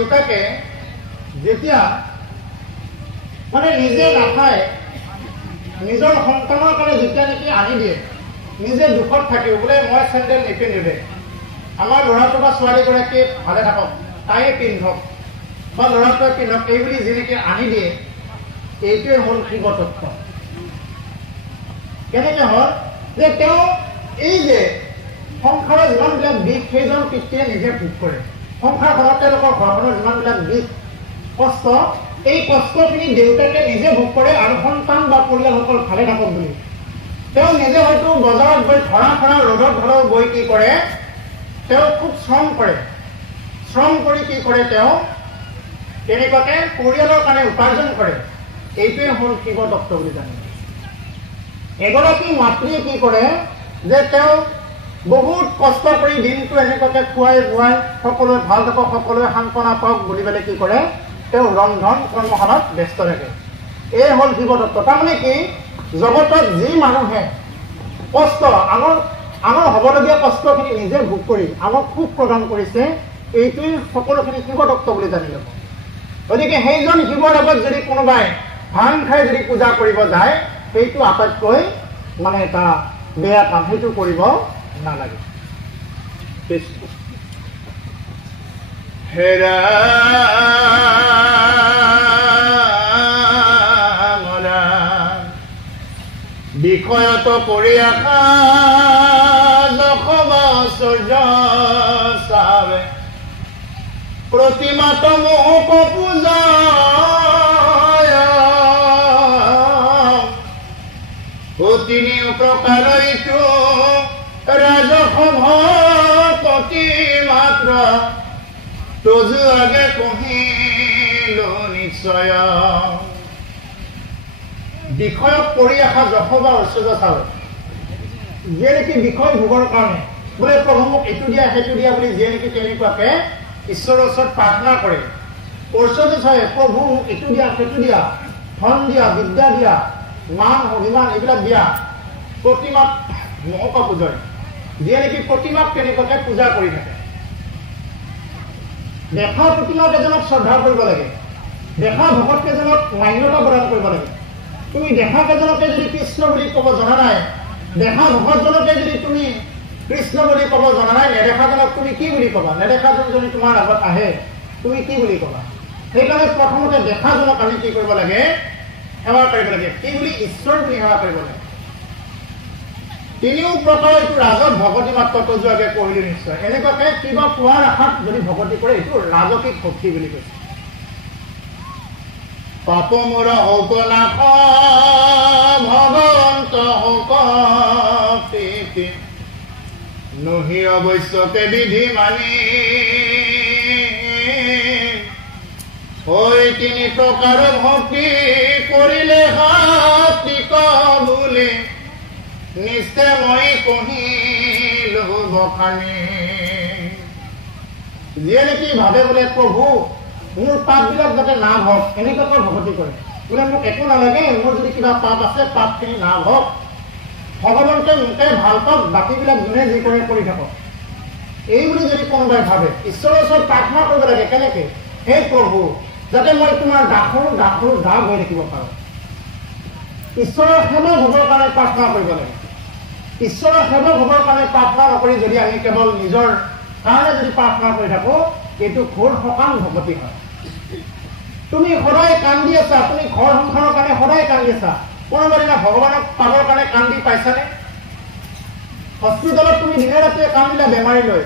দেউতাকে যেতিয়া মানে নিজে নাখায় নিজৰ সন্তানৰ কাৰণে যেতিয়া নেকি আনি দিয়ে নিজে দুখত থাকিব বোলে মই চেণ্ডেল নিপিন্ধিলে আমাৰ ল'ৰাটো বা ছোৱালীগৰাকী ভালে থাকক তাইয়ে পিন্ধক বা ল'ৰাটোৱে পিন্ধক এইবুলি যেনেকৈ আনি দিয়ে এইটোৱে হ'ল শিৱ তত্ত্ব কেনেকৈ হ'ল যে তেওঁ এই যে সংসাৰৰ যিমানবিলাক দিশ সেইজন পিতৃয়ে নিজে ভোগ কৰে সংসাৰখনত তেওঁলোকৰ ঘৰখনৰ যিমানবিলাক দিশ কষ্ট এই কষ্টখিনি দেউতাকে নিজে ভোগ কৰে আৰু সন্তান বা পৰিয়ালসকল ভালে থাকক বুলি তেওঁ নিজে হয়তো বজাৰত গৈ খৰা ৰ'দত ধৰাও গৈ কি কৰে তেওঁ খুব শ্ৰম কৰি কি কৰে তেওঁ তেনেকুৱাকে পৰিয়ালৰ কাৰণে উপাৰ্জন কৰে এইটোৱে হ'ল শিৱ তত্ত্ব বুলি জানে এগৰাকী মাতৃয়ে কি কৰে যে তেওঁ বহুত কষ্ট কৰি দিনটো এনেকুৱাকে খুৱাই বোৱাই সকলোৱে ভাল থাকক সকলোৱে সান্তনা পাওক বুলি পেলাই কি কৰে তেওঁ ৰন্ধন কৰ্মশালাত ব্যস্ত থাকে এই হ'ল শিৱ তত্ত্ব তাৰমানে কি জগতত যি মানুহে কষ্ট আমাৰ হ'বলগীয়া কষ্টখিনি নিজে ভোগ কৰি আমাক সুখ প্ৰদান কৰিছে এইটোৱেই সকলোখিনি শিৱ তত্ত্ব বুলি জানি ল'ব গতিকে সেইজন শিৱৰ আগত যদি কোনোবাই ভাং খাই যদি পূজা কৰিব যায় সেইটো আটাইতকৈ মানে এটা বেয়া কাম সেইটো কৰিব নালাগে হেৰা বিষয়ত পৰি আশা যশবাচৰ্য চাবে প্ৰতিমাত মোক পূজা তিনি প্ৰকাৰইটো ৰাজসভাপতি মাত্ৰ তজু আগে কহিলো নিশ্চয় বিষয়ক পৰি আশা যশোবা ঐশ্বৰ্য চাবে যিয়ে নেকি বিষয় ভোগৰ কাৰণে বোলে প্ৰভু মোক এইটো দিয়া সেইটো দিয়া বুলি যিয়ে নেকি তেনেকুৱাকে ঈশ্বৰৰ ওচৰত প্ৰাৰ্থনা কৰে ঐশ্বৰ্য চাবে প্ৰভু মোক এইটো দিয়া সেইটো দিয়া ধন দিয়া বিদ্যা দিয়া মান অভিমান এইবিলাক দিয়া প্ৰতিমাক মহকা পূজায় যিয়ে নেকি প্ৰতিমাক তেনেকুৱাকে পূজা কৰি থাকে দেখা প্ৰতিমাক এজনক শ্ৰদ্ধা কৰিব লাগে দেখা ভকত কেইজনক মান্যতা প্ৰদান কৰিব লাগে তুমি দেখা কেইজনকে যদি কৃষ্ণ বুলি ক'ব জনা নাই দেখা ভকতজনকে যদি তুমি কৃষ্ণ বুলি ক'ব জনা নাই নেদেখাজনক তুমি কি বুলি ক'বা নেদেখাজন যদি তোমাৰ আগত আহে তুমি কি বুলি ক'বা সেইকাৰণে প্ৰথমতে দেখাজনক আমি কি কৰিব লাগে সেৱা কৰিব লাগে কি বুলি ঈশ্বৰ বুলি সেৱা কৰিব লাগে তিনিও প্ৰকাৰ এইটো ৰাজক ভকতি মাত্ৰ তজুৱাকে কহিলো নিশ্চয় এনেকুৱাকে কিবা পোৱাৰ আশাত যদি ভকতি কৰে এইটো ৰাজকিক ভক্তি বুলি কৈছে পাপ মোৰ ঔকনাশ ভগৱন্ত ঔক প্ৰীতি নহি অৱশ্যকে বিধি মানি হৈ তিনি প্ৰকাৰ ভক্তি কৰিলে হাতিক বুলি নিশ্চয় মই কহিলো বখানি যিয়ে নেকি ভাবে বোলে প্ৰভু মোৰ পাপবিলাক যাতে নাম হওক এনেকুৱাকৈ ভকতি কৰে বোলে মোক একো নালাগে মোৰ যদি কিবা পাপ আছে পাপখিনি নাম হওক ভগৱন্তে মোকে ভাল পাওক বাকীবিলাক যোনে যি কৰে কৰি থাকক এই বুলি যদি কোনোবাই ভাবে ঈশ্বৰৰ ওচৰত প্ৰাৰ্থনা কৰিব লাগে কেনেকে হে প্ৰভু যাতে মই তোমাৰ দাসৰ দাস হৈ থাকিব পাৰোঁ ঈশ্বৰৰ সেৱা হ'বৰ কাৰণে প্ৰাৰ্থনা কৰিব লাগে ঈশ্বৰৰ সেৱা হ'বৰ কাৰণে প্ৰাৰ্থনা নকৰি যদি আমি কেৱল নিজৰ কাৰণে যদি প্ৰাৰ্থনা কৰি থাকো এইটো ঘোৰ সকাম ভকতি হয় তুমি সদায় কান্দি আছা তুমি ঘৰ সংসাৰৰ কাৰণে সদায় কান্দি আছা কোনোবা দিনা ভগৱানক পাবৰ কাৰণে কান্দি পাইছানে হস্পিটেলত তুমি দিনে ৰাতিয়ে কান্দিলা বেমাৰী লৈ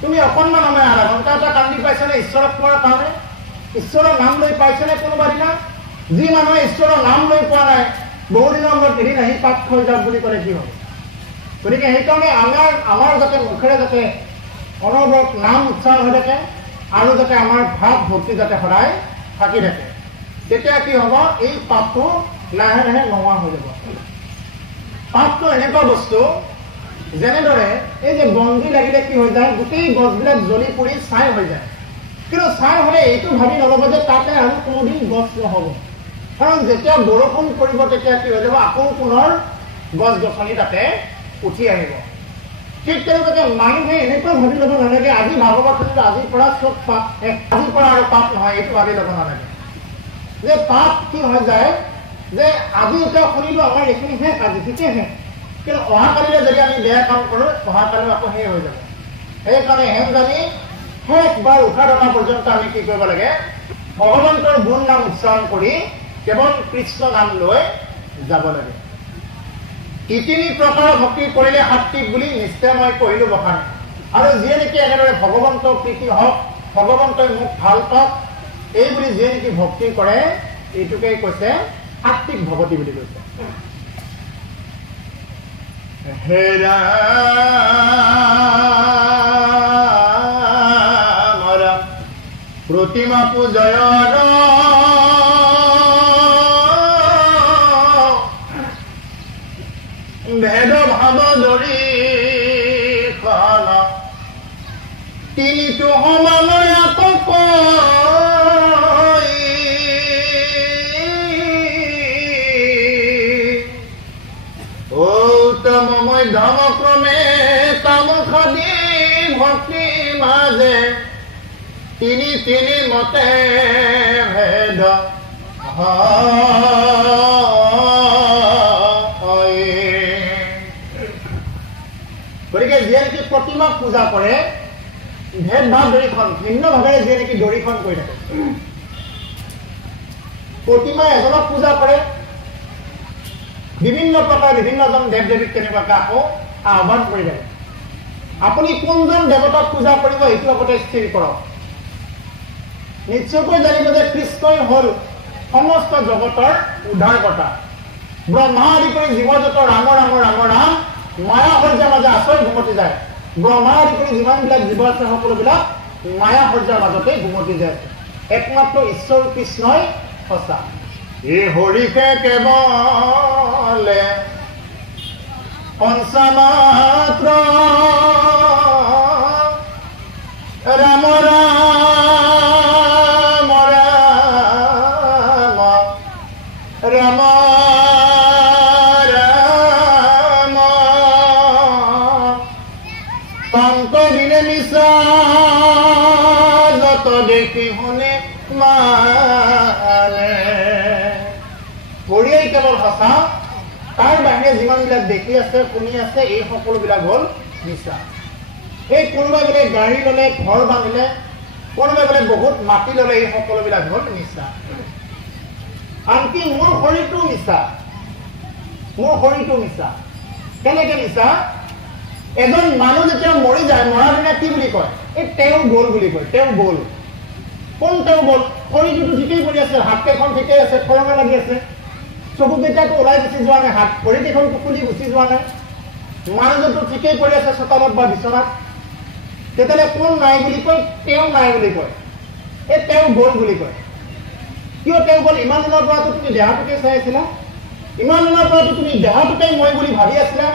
তুমি অকণমান সময় আধা ঘণ্টা এটা কান্দি পাইছানে ঈশ্বৰক পোৱাৰ কাৰণে ঈশ্বৰৰ নাম লৈ পাইছেনে কোনোবা দিনা যি মানুহে ঈশ্বৰৰ নাম লৈ পোৱা নাই বহুদিনৰ মূৰত এদিন আহি পাপ হৈ যাওক বুলি ক'লে কি হ'ব গতিকে সেইকাৰণে আমাৰ যাতে মুখেৰে যাতে অনবৰত নাম উচ্চাৰণ হৈ থাকে আৰু যাতে আমাৰ ভাৱ ভক্তি যাতে সদায় থাকি থাকে তেতিয়া কি হ'ব এই পাপটো লাহে লাহে নোহোৱা হৈ যাব পাপটো এনেকুৱা বস্তু যেনেদৰে এই যে বন্দী লাগিলে কি হৈ যায় গোটেই গছবিলাক জ্বলি পৰি ছাই হৈ যায় কিন্তু ছাই হ'লে এইটো ভাবি নল'ব যে তাতে আৰু কোনোদিন গছ নহ'ব কাৰণ যেতিয়া বৰষুণ পৰিব তেতিয়া কি হৈ যাব আকৌ পুনৰ গছ গছনি তাতে উঠি আহিব ঠিক তেনেকুৱাকে মানুহে এনেকুৱা ভাবি ল'ব নালাগে আজি ভাগৱত শুনিলে আজিৰ পৰা চব পাপ আজিৰ পৰা আৰু পাপ নহয়, এইটো ভাবি ল'ব নালাগে যে পাপ কি হৈ যায় যে আজি এতিয়া শুনিলো আমাৰ এইখিনি শেষ, আজি ঠিকেই শেষ, কিন্তু অহাকালিলৈ যদি আমি বেয়া কাম কৰোঁ অহাকালিও আকৌ সেই হৈ যাব। সেইকাৰণে হেম জানি শেষবাৰ উশাহ টনা পৰ্যন্ত আমি কি কৰিব লাগে, ভগৱন্তৰ গুণ নাম উচ্চাৰণ কৰি কেৱল কৃষ্ণ নাম লৈ যাব লাগে। তিনি প্ৰকাৰৰ ভক্তি কৰিলে সাত্বিক বুলি নিশ্চয় মই কৈলো বখান। আৰু যিয়ে নেকি এনেদৰে ভগৱন্তৰ প্ৰীতি হওক, ভগৱন্তই মোক ভাল পাওক, এই বুলি যিয়ে নেকি ভক্তি কৰে এইটোকেই কৈছে সাত্বিক ভগৱতী বুলি কৈছে। হে ৰাম ৰাম প্ৰতিমা পূজয় ভেদ ভাৱ ধৰি তিনিটো সমানয় তমময় ধমক্ৰমে তামসাদি ভক্তি মাজে তিনি তিনি মতে ভেদ গতিকে যিয়ে নেকি প্ৰতিমাক পূজা কৰে ভেদ ভাৱ দৰিখন ভিন্ন ভাৱেৰে যিয়ে নেকি দৰিখন কৰি থাকে, প্ৰতিমা এজনক পূজা কৰে, বিভিন্ন প্ৰকাৰ বিভিন্নজন দেৱ দেৱীক তেনেকুৱাকে আকৌ আহ্বান কৰি থাকে। আপুনি কোনজন দেৱতাক পূজা কৰিব এইটো আগতে স্থিৰ কৰক। নিশ্চয়কৈ জানিব যে কৃষ্ণই হল সমস্ত জগতৰ উদ্ধাৰকৰ্তা। ব্ৰহ্মা আদি কৰি জীৱজগতৰ ৰাম ৰাম ৰাম ৰাম মায়া সৰ্যাৰ মাজে আচৰি ঘুমতি যায়। ব্ৰহ্মা আদি কৰি যিমানবিলাক জীৱ আছে সকলোবিলাক মায়া সৰ্যাৰ মাজতে ঘুমতি যায়। একমাত্ৰ ঈশ্বৰ কৃষ্ণই সঁচা। এই হৰিষে কেৱলে পঞ্চমাত্ৰ ৰাম ৰাম ৰাম ৰাম ৰাম তন্ত বিনে মিছা যত দেখি শুনে মানে হৰিয়েই কেৱল সঁচা, তাৰ বাহিৰে যিমানবিলাক দেখি আছে শুনি আছে এই সকলোবিলাক হ'ল মিছা। এই কোনোবাই বোলে গাড়ী ললে, ঘৰ বান্ধিলে, কোনোবাই বোলে বহুত মাটি ললে, এই সকলোবিলাক হ'ল মিছা। আনকি মোৰ শৰীৰটো মিছা, মোৰ শৰীৰটো মিছা। কেনেকে মিছা? এজন মানুহ যেতিয়া মৰি যায়, মৰাৰ দিনা কি বুলি কয়? এই তেওঁ গ'ল বুলি কয়, তেওঁ গ'ল। কোন তেওঁ গ'ল? শৰীৰটোতো ঠিকেই কৰি আছে, হাত কেইখন ঠিকেই আছে, খৰঙা লাগি আছে, চকুকেইটাতো ওলাই গুচি যোৱা নাই, হাত ভৰি কেইখনটো খুলি গুচি যোৱা নাই, মানুহজনটো ঠিকেই কৰি আছে চোতালত বা বিচনাত। তেতিয়াহ'লে কোন নাই বুলি কয়? তেওঁ নাই বুলি কয়। এই তেওঁ গ'ল বুলি কয়। কিয় তেওঁ গ'ল? ইমান দিনৰ পৰাতো তুমি দেহাটোকে চাই আছিলা, ইমান দিনৰ পৰাতো তুমি দেহাটোকেই মই বুলি ভাবি আছিলা।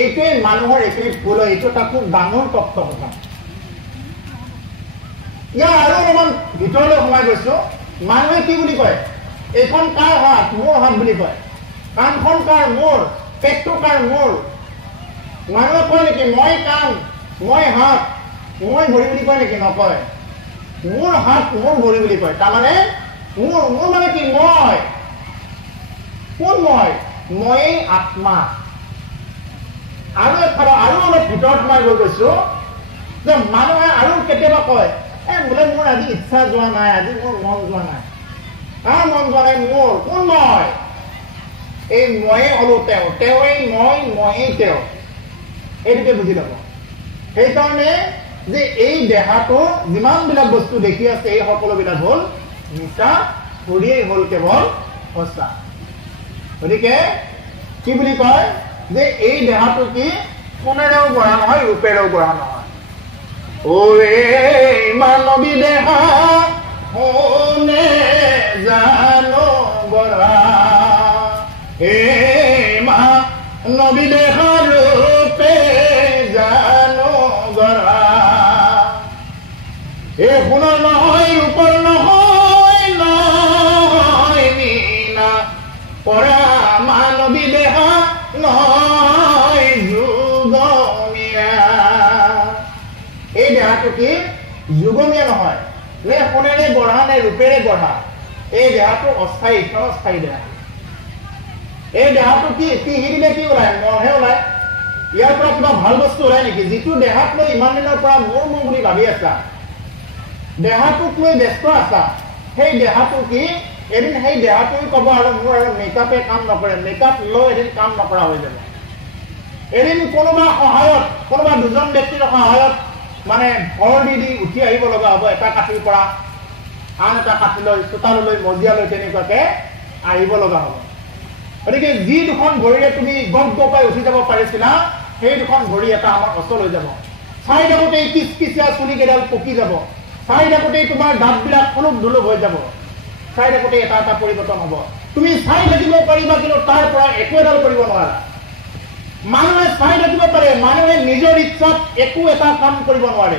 এইটোৱে মানুহৰ এইখিনি ভুল হয়। এইটো এটা খুব ডাঙৰ তত্ত্ব কথা। ইয়াৰ আৰু অলপমান ভিতৰলৈ সোমাই গৈছো। মানুহে কি বুলি কয়? এইখন কাৰ হাত? মোৰ হাত বুলি কয়। কাণখন কাৰ? মোৰ। পেটটো কাৰ? মোৰ। মানুহে কয় নেকি মই কাণ, মই হাত, মই ভৰি বুলি কয় নেকি? নকয়। মোৰ হাত, মোৰ ভৰি বুলি কয়। তাৰমানে মোৰ, মোৰ মানে কি? মই। কোন মই? ময়েই আত্মা। আৰু এফালে আৰু অলপ ভিতৰত সোমাই গৈ গৈছো যে মানুহে আৰু কেতিয়াবা কয় বোলে মোৰ আজি ইচ্ছা যোৱা নাই, আজি মোৰ মন যোৱা নাই। কাৰ মন যোৱা নাই? মোৰ। কোন মই? এই ময়ে হলো তেওঁ, তেওঁৱেই মই, ময়েই তেওঁ। এইটোকে বুজি লব। সেইকাৰণে যে এই দেহাটো যিমানবিলাক বস্তু দেখি আছে এই সকলোবিলাক হল মিছা, হৰিয়েই হল কেৱল সঁচা। গতিকে কি বুলি কয় যে এই দেহাটো কি সোণেৰেও গঢ়া নহয়, ৰূপেৰেও গঢ়া নহয়। মানৱী দেহা সোণে জানো গঢ়া, মানৱী দেহা ৰূপে জানো গঢ়া। এই সোণৰ নহয়, ৰূপৰ নহয়, নহয় মীনা পৰা মানৱী দেহা নহয় যুগমী দেহাটো কি যুগমীয়া নহয়, নে সোণেৰে গঢ়া নে ৰূপেৰে গঢ়া। এই দেহাটো অস্থায়ী, ক্ষণস্থায়ী দেহা। এই দেহাটো কি পিহি দিলে কি ওলায়? মহহে ওলায়। ইয়াৰ পৰা কিবা ভাল বস্তু ওলায় নেকি? যিটো দেহাক লৈ ইমান দিনৰ পৰা মোৰ বুলি ভাবি আছা, দেহাটোক লৈ ব্যস্ত আছা, সেই দেহাটো কি এদিন সেই দেহাটোৱে ক'ব আৰু মোৰ আৰু মেকআপে কাম নকৰে, মেকআপ লৈ এদিন কাম নকৰা হৈ যাব। এদিন কোনোবা সহায়ত, কোনোবা দুজন ব্যক্তিৰ সহায়ত মানে ভৰ দি উঠি আহিব লগা হ'ব, এটা কাঠিৰ পৰা আন এটা কাঠিলৈ, চোতাললৈ, মজিয়ালৈ তেনেকুৱাকে আহিব লগা হ'ব। গতিকে যি দুখন ভৰিৰে তুমি গপ গপাই উঠি যাব পাৰিছিলা, সেই দুখন ভৰি এটা আমাৰ অচল হৈ যাব। চাই থাকোঁতেই কিচকিচীয়া চুলি কেইডাল পকি যাব, চাই থাকোঁতেই তোমাৰ দাঁতবিলাক খুলুক ধুলুক হৈ যাব, চাই থাকোঁতেই এটা এটা পৰিৱৰ্তন হ'ব। তুমি চাই থাকিব পাৰিবা, কিন্তু তাৰ পৰা একো এডাল কৰিব নোৱাৰা। মানুহে চাই থাকিব পাৰে, মানুহে নিজৰ ইচ্ছাত একো এটা কাম কৰিব নোৱাৰে।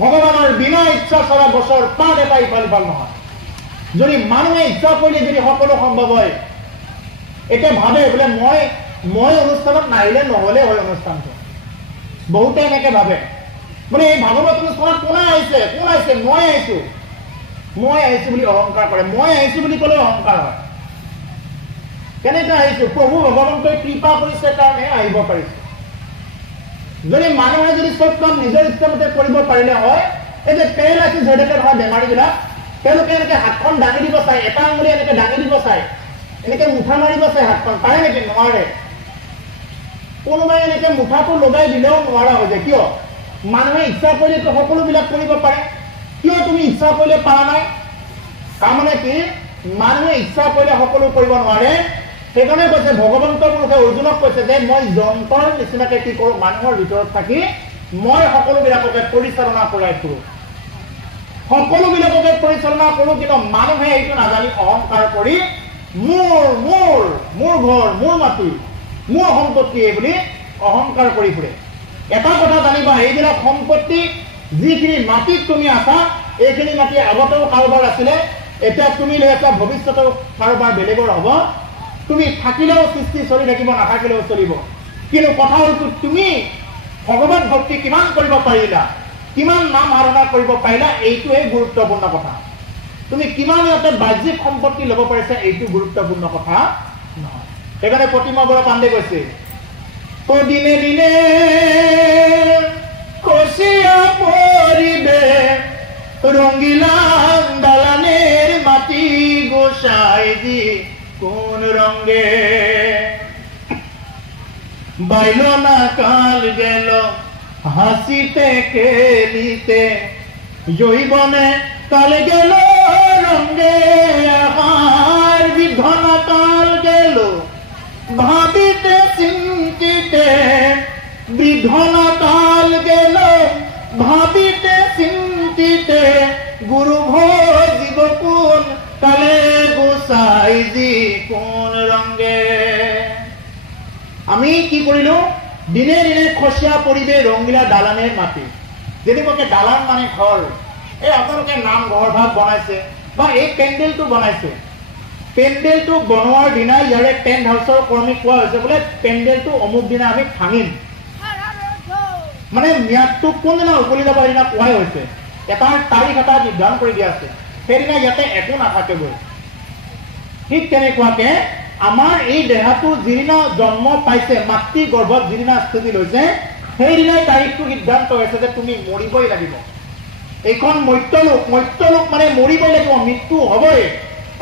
ভগৱানৰ বিনা ইচ্ছা চলা বছৰ পাত এটা ইফাল সিফাল নহয়। যদি মানুহে ইচ্ছা কৰিলে যদি সকলো সম্ভৱ হয়, এতিয়া ভাবে বোলে মই অনুষ্ঠানত নাহিলে নহলে হয় অনুষ্ঠানটো। বহুতে এনেকে ভাবে, মানে এই ভাগৱত অনুষ্ঠানত কোনে আহিছে, কোন আহিছে? মই আহিছো বুলি অহংকাৰ কৰে। মই আহিছো বুলি ক'লে অহংকাৰ হয়। কেনেকৈ আহিছো? প্ৰভু ভগৱন্তই কৃপা কৰিছে কাৰণে আহিব পাৰিছো। যদি মানুহে যদি চব কাম নিজৰ ইচ্ছামতে কৰিব পাৰিলে হয়, এই যে পেৰালাইচিছ হৈ থাকে নহয় বেমাৰীবিলাক, তেওঁলোকে এনেকে হাতখন দাঙি দিব চাই, এটা আঙুলি এনেকে দাঙি দিব চাই, এনেকে মুঠা মাৰিব চাই হাতখন, পাৰে নেকি? নোৱাৰে। কোনোবাই এনেকে মুঠাটো লগাই দিলেও নোৱাৰা হৈ যায়। কিয়? মানুহে ইচ্ছা কৰিলেতো সকলোবিলাক কৰিব পাৰে। কিয় তুমি ইচ্ছা কৰিলে পাৰা নাই? তাৰমানে কি মানুহে ইচ্ছা কৰিলে সকলো কৰিব নোৱাৰে। সেইকাৰণে কৈছে ভগৱন্ত পুৰুষে অৰ্জুনক কৈছে যে মই যন্ত্ৰৰ নিচিনাকে কি কৰো, মানুহৰ ভিতৰত থাকি মই সকলোবিলাককে পৰিচালনা কৰাই ফুৰো, সকলোবিলাককে পৰিচালনা কৰো। কিন্তু মানুহে এইটো নাজানি অহংকাৰ কৰি মোৰ মোৰ মোৰ ঘৰ, মোৰ মাটি, মোৰ সম্পত্তি এই বুলি অহংকাৰ কৰি ফুৰে। এটা কথা জানিবা, এইবিলাক সম্পত্তি যিখিনি মাটিত তুমি আছা, এইখিনি মাটি আগতেও কাৰোবাৰ আছিলে, এতিয়া তুমি লৈ আছা, ভৱিষ্যতেও কাৰোবাৰ বেলেগৰ হ'ব। তুমি থাকিলেও সৃষ্টি চলি থাকিব, নাথাকিলেও চলিব। কিন্তু কথা হলটো তুমি ভগৱান ভক্তি কিমান কৰিব পাৰিলা, কিমান নাম আৰাধনা কৰিব পাৰিলা, এইটোহে গুৰুত্বপূৰ্ণ কথা। তুমি কিমান ইয়াতে বাহ্যিক সম্পত্তি ল'ব পাৰিছা, এইটো গুৰুত্বপূৰ্ণ কথা নহয়। সেইকাৰণে প্ৰতিমা বৰা পাণ্ডে কৈছে, তো দিনে দিনে খচিয়া পৰিবে ৰঙিলা দালানের মাটি গোসাই দি কোন রঙে বাইল না কাল গেল হাসিতে খেলিতে জৈবনে কাল গেল রঙে আমার বিধনা কাল গেল ভাবিতে চিন্তিতে বিধনা কাল গেল ভাবিতে চিন্তিতে গুরু ভজিব কোন কালে গোসাই দি কোন রঙে। আমি কি করিলো, দিনে দিনে খসিয়া পড়িবে রঙিলা দালানের মাটি। যেনেকুৱাকে দালান মানে ঘৰ, এই আপোনালোকে নামঘৰ ভাগ বনাইছে বা এই পেণ্ডেলটো বনাইছে, পেণ্ডেলটো বনোৱাৰ দিনা ইয়াৰে টেণ্ট হাউচৰ কৰ্মীক কোৱা হৈছে বোলে পেণ্ডেলটো অমুক দিনা আমি ভাঙিম, মানে ম্যাদটো কোনদিনা উকলি যাব সেইদিনা কোৱাই হৈছে। এটা তাৰিখ এটা নিৰ্ধাৰণ কৰি দিয়া আছে, সেইদিনা ইয়াতে একো নাথাকেগৈ। ঠিক তেনেকুৱাকে আমাৰ এই দেহাটো যিদিনা জন্ম পাইছে, মাতৃ গৰ্ভত যিদিনা স্থিতি লৈছে, সেইদিনাই তাৰিখটো সিদ্ধান্ত হৈছে যে তুমি মৰিবই লাগিব। এইখন মৃত্যুলোক, মৃত্যুলোক মানে মৰিবই লাগিব, মৃত্যু হবই,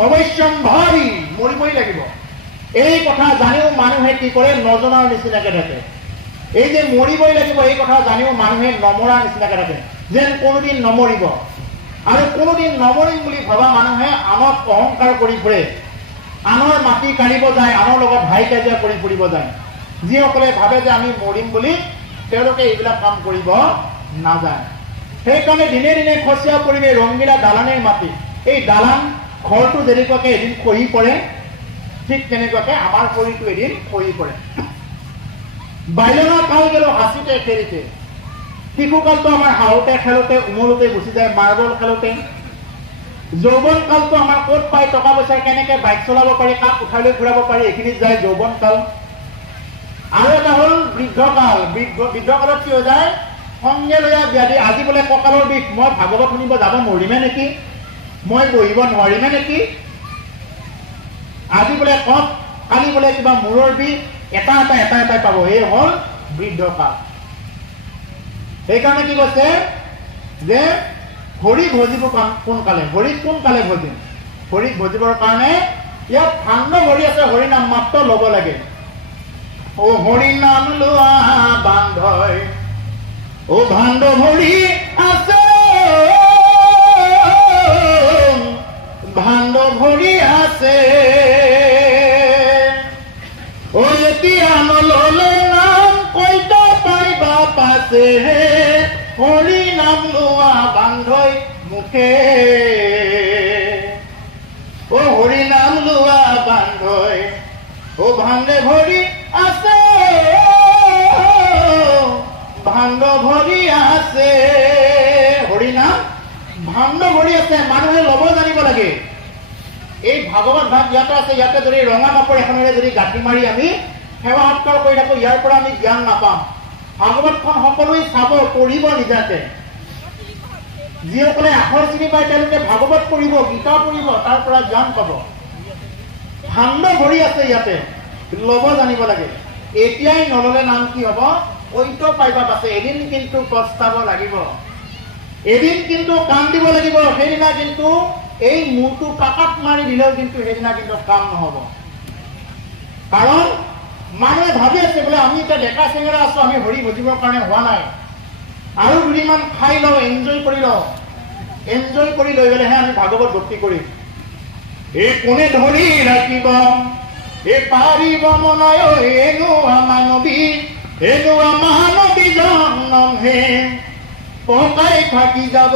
অৱশ্যম্ভাৱী, মৰিবই লাগিব। এই কথা জানিও মানুহে কি কৰে, নজনাৰ নিচিনাকে থাকে। এই যে মৰিবই লাগিব এই কথা জানিও মানুহে নমৰাৰ নিচিনাকে থাকে, যেন কোনোদিন নমৰিব। আৰু কোনোদিন নমৰিম বুলি ভবা মানুহে আনক অহংকাৰ কৰি ফুৰে, আনৰ মাটি কাঢ়িব যায়, আনৰ লগত ভাই কাজিয়া কৰি ফুৰিব যায়। যিসকলে ভাবে যে আমি মৰিম বুলি, তেওঁলোকে এইবিলাক কাম কৰিব নাযায়। সেইকাৰণে দিনে দিনে খচিয়া পৰিবে ৰঙিলা দালানেৰ মাটি। এই দালান ঘৰটো যেনেকুৱাকে এদিন খহি পৰে, ঠিক তেনেকুৱাকে আমাৰ শৰীৰটো এদিন খহি পৰে। বাইলনা কাল গেল হাসিতে খেলিতে। শিশুকালটো আমাৰ হাঁহোতে খেলোতে উমলোতে গুচি যায়, মাৰ্বল খেলোতে। যৌৱন কালটো আমাৰ ক'ত পায়, টকা পইচা কেনেকে বাইক চলাব পাৰি, কাক উঠাই লৈ ঘূৰাব পাৰি, এইখিনিত যায় যৌৱন কাল। আৰু এটা হ'ল বৃদ্ধ কাল। বৃদ্ধ কালত কি হৈ যায়, সংগে লৈ ব্যাধি আজি বোলে কঁকালৰ বিষ মই ভাগৱত শুনিব যাব নোৱাৰিমে নেকি মই বহিব নোৱাৰিমে নেকি আজি বোলে কম কালি বোলে কিবা মূৰৰ বিষ এটা পাব এই হ'ল বৃদ্ধ কাল সেইকাৰণে কি কৈছে যে হৰিক ভজিব কোনকালে হৰিক কোনকালে ভজিম হৰিক ভজিবৰ কাৰণে ইয়াত ভাণ্ড ভৰি আছে হৰি নাম মাত্ৰ ল'ব লাগে ও হৰি নাম লোৱা বান্ধয় ও ভাণ্ড ভৰি আছে ভাণ্ড ভৰি আছে ও এতিয়া নললে নাম কইটা পাইবা পাছে হৰি নাম লোৱা বান্ধয় মুখে ও হৰি নাম লোৱা বান্ধয় ও ভাণ্ডে ভৰি আছে ভাণ্ড ভৰি আছে হৰি নাম ভাণ্ড ভৰি আছে মানুহে ল'ব জানিব লাগে এই ভাগৱত ভাগ ইয়াতে আছে ইয়াতে যদি ৰঙা কাপোৰ এখনেৰে যদি গাঁঠি মাৰি আমি সেৱা সৎকাৰ কৰি থাকো ইয়াৰ পৰা আমি জ্ঞান নাপাম ভাগৱতখন সকলোৱে চাব পঢ়িব নিজাকে যিসকলে আখৰ চিনি পায় তেওঁলোকে ভাগৱত পঢ়িব গীতা পঢ়িব তাৰ পৰা জ্ঞান পাব ভাণ্ড ভৰি আছে ইয়াতে ল'ব জানিব লাগে এতিয়াই নললে নাম কি হ'ব ঐত পাইবা পাছে এদিন কিন্তু পস্তাব লাগিব এদিন কিন্তু কাম দিব লাগিব সেইদিনা কিন্তু এই মূৰটো কাকাত মাৰি দিলেও কিন্তু সেইদিনা কিন্তু কাম নহ'ব কাৰণ মানুহে ভাবি আছে বোলে আমি এতিয়া ডেকা চেঙেৰা আছো আমি হৰি ভজিবৰ কাৰণে হোৱা নাই আৰু দুদিনমান খাই লওঁ এনজয় কৰি লৈ গ'লেহে আমি ভাগৱত ভক্তি কৰিম এই কোনে ধৰি ৰাখিব এই পাৰিব মনায় এনো আমানবী জন্মহে পকাই থাকি যাব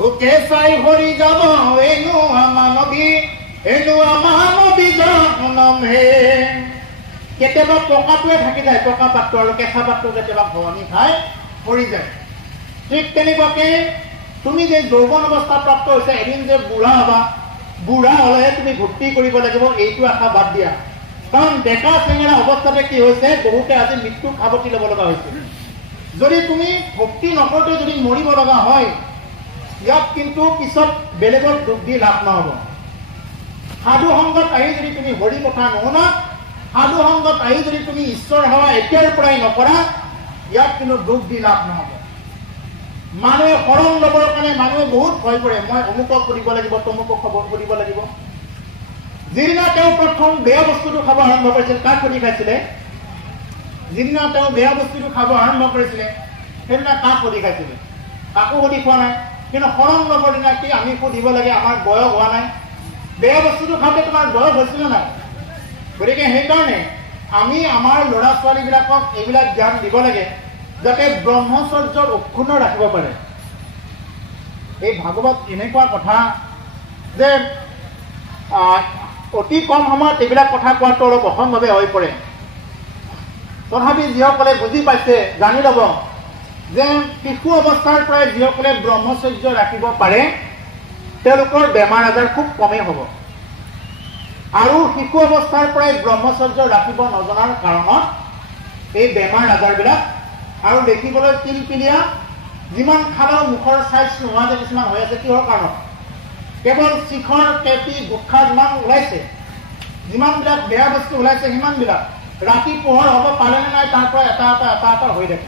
ওকে চাই ভৰি যাব এনো আমানবী জন্মহে কেতিয়াবা পকাটোৱে থাকি যায় পকা পাতটো আৰু কেঁচা পাতটো কেতিয়াবা ভৰণি খাই পৰি যায় ঠিক তেনেকুৱাকে তুমি যে যৌৱন অৱস্থা প্ৰাপ্ত হৈছে এদিন যে বুঢ়া হবা বুঢ়া হলেহে তুমি ভক্তি কৰিব লাগিব এইটো আশা বাদ দিয়া কাৰণ ডেকা চেঙেৰা অৱস্থাতে কি হৈছে বহুতে আজি মৃত্যু সাৱটি ল'ব লগা হৈছে যদি তুমি ভক্তি নকৰোঁতে যদি মৰিব লগা হয় ইয়াত কিন্তু পিছত বেলেগক দুখ দি লাভ নহ'ব সাধু সংগত আহি যদি তুমি হৰি কথা নুশুনা সাধু সংগত আহি যদি তুমি ঈশ্বৰ সেৱা এতিয়াৰ পৰাই নকৰা ইয়াত কিন্তু দুখ দি লাভ নহ'ব মানুহে শৰণ ল'বৰ কাৰণে মানুহে বহুত ভয় কৰে মই অমুকক কৰিব লাগিব তমুকক খবৰ কৰিব লাগিব যিদিনা তেওঁ প্ৰথম বেয়া বস্তুটো খাব আৰম্ভ কৰিছিল কাক সুধি খাইছিলে যিদিনা তেওঁ বেয়া বস্তুটো খাব আৰম্ভ কৰিছিলে সেইদিনা কাক সুধি খাইছিলে কাকো সুধি খোৱা নাই কিন্তু শৰণ ল'বৰ দিনা কি আমি সুধিব লাগে আমাৰ বয়স হোৱা নাই বেয়া বস্তুটো খাওঁতে তোমাৰ বয়স হৈছিলে নাই গতিকে সেইকাৰণে আমি আমাৰ ল'ৰা ছোৱালীবিলাকক এইবিলাক জ্ঞান দিব লাগে যাতে ব্ৰহ্মচৰ্যৰ অক্ষুণ্ণ ৰাখিব পাৰে এই ভাগৱত এনেকুৱা কথা যে অতি কম সময়ত এইবিলাক কথা কোৱাটো অলপ অসম্ভৱে হৈ পৰে তথাপি যিসকলে বুজি পাইছে জানি ল'ব যে শিশু অৱস্থাৰ পৰাই যিসকলে ব্ৰহ্মচৰ্য ৰাখিব পাৰে তেওঁলোকৰ বেমাৰ আজাৰ খুব কমেই হ'ব আৰু শিশু অৱস্থাৰ পৰাই ব্ৰহ্মচৰ্য ৰাখিব নজনাৰ কাৰণত এই বেমাৰ আজাৰবিলাক আৰু দেখিবলৈ পিলপিলীয়া যিমান খালেও মুখৰ চাইজ নোহোৱা যে কিছুমান হৈ আছে কিহৰ কাৰণত কেৱল শিখৰ কেপি গুটখা যিমান ওলাইছে যিমানবিলাক বেয়া বস্তু ওলাইছে সিমানবিলাক ৰাতি পোহৰ হ'ব পালেনে নাই তাৰ পৰা এটা হৈ থাকে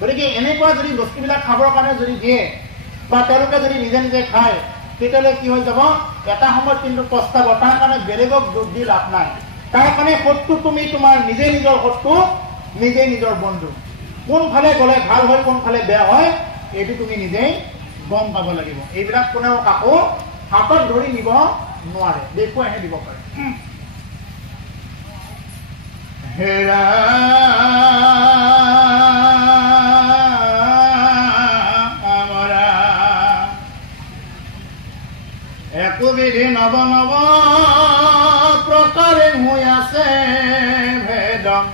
গতিকে এনেকুৱা যদি বস্তুবিলাক খাবৰ কাৰণে যদি দিয়ে বা তেওঁলোকে যদি নিজে নিজে খায় তেতিয়াহ'লে কি হৈ যাব এটা সময়ত কিন্তু পস্তাব তাৰ কাৰণে বেলেগক দুখ দি লাভ নাই তাৰ কাৰণে শত্ৰু তুমি তোমাৰ নিজে নিজৰ শত্ৰু নিজে নিজৰ বন্ধু কোনফালে গ'লে ভাল হয় কোনফালে বেয়া হয় এইটো তুমি নিজেই গম পাব লাগিব এইবিলাক কোনেও কাকো হাতত ধৰি নিব নোৱাৰে দেখুৱাইহে দিব পাৰে হেৰা আমৰা একবিধি নৱ নৱ প্ৰকাৰে হৈ আছে ভেদম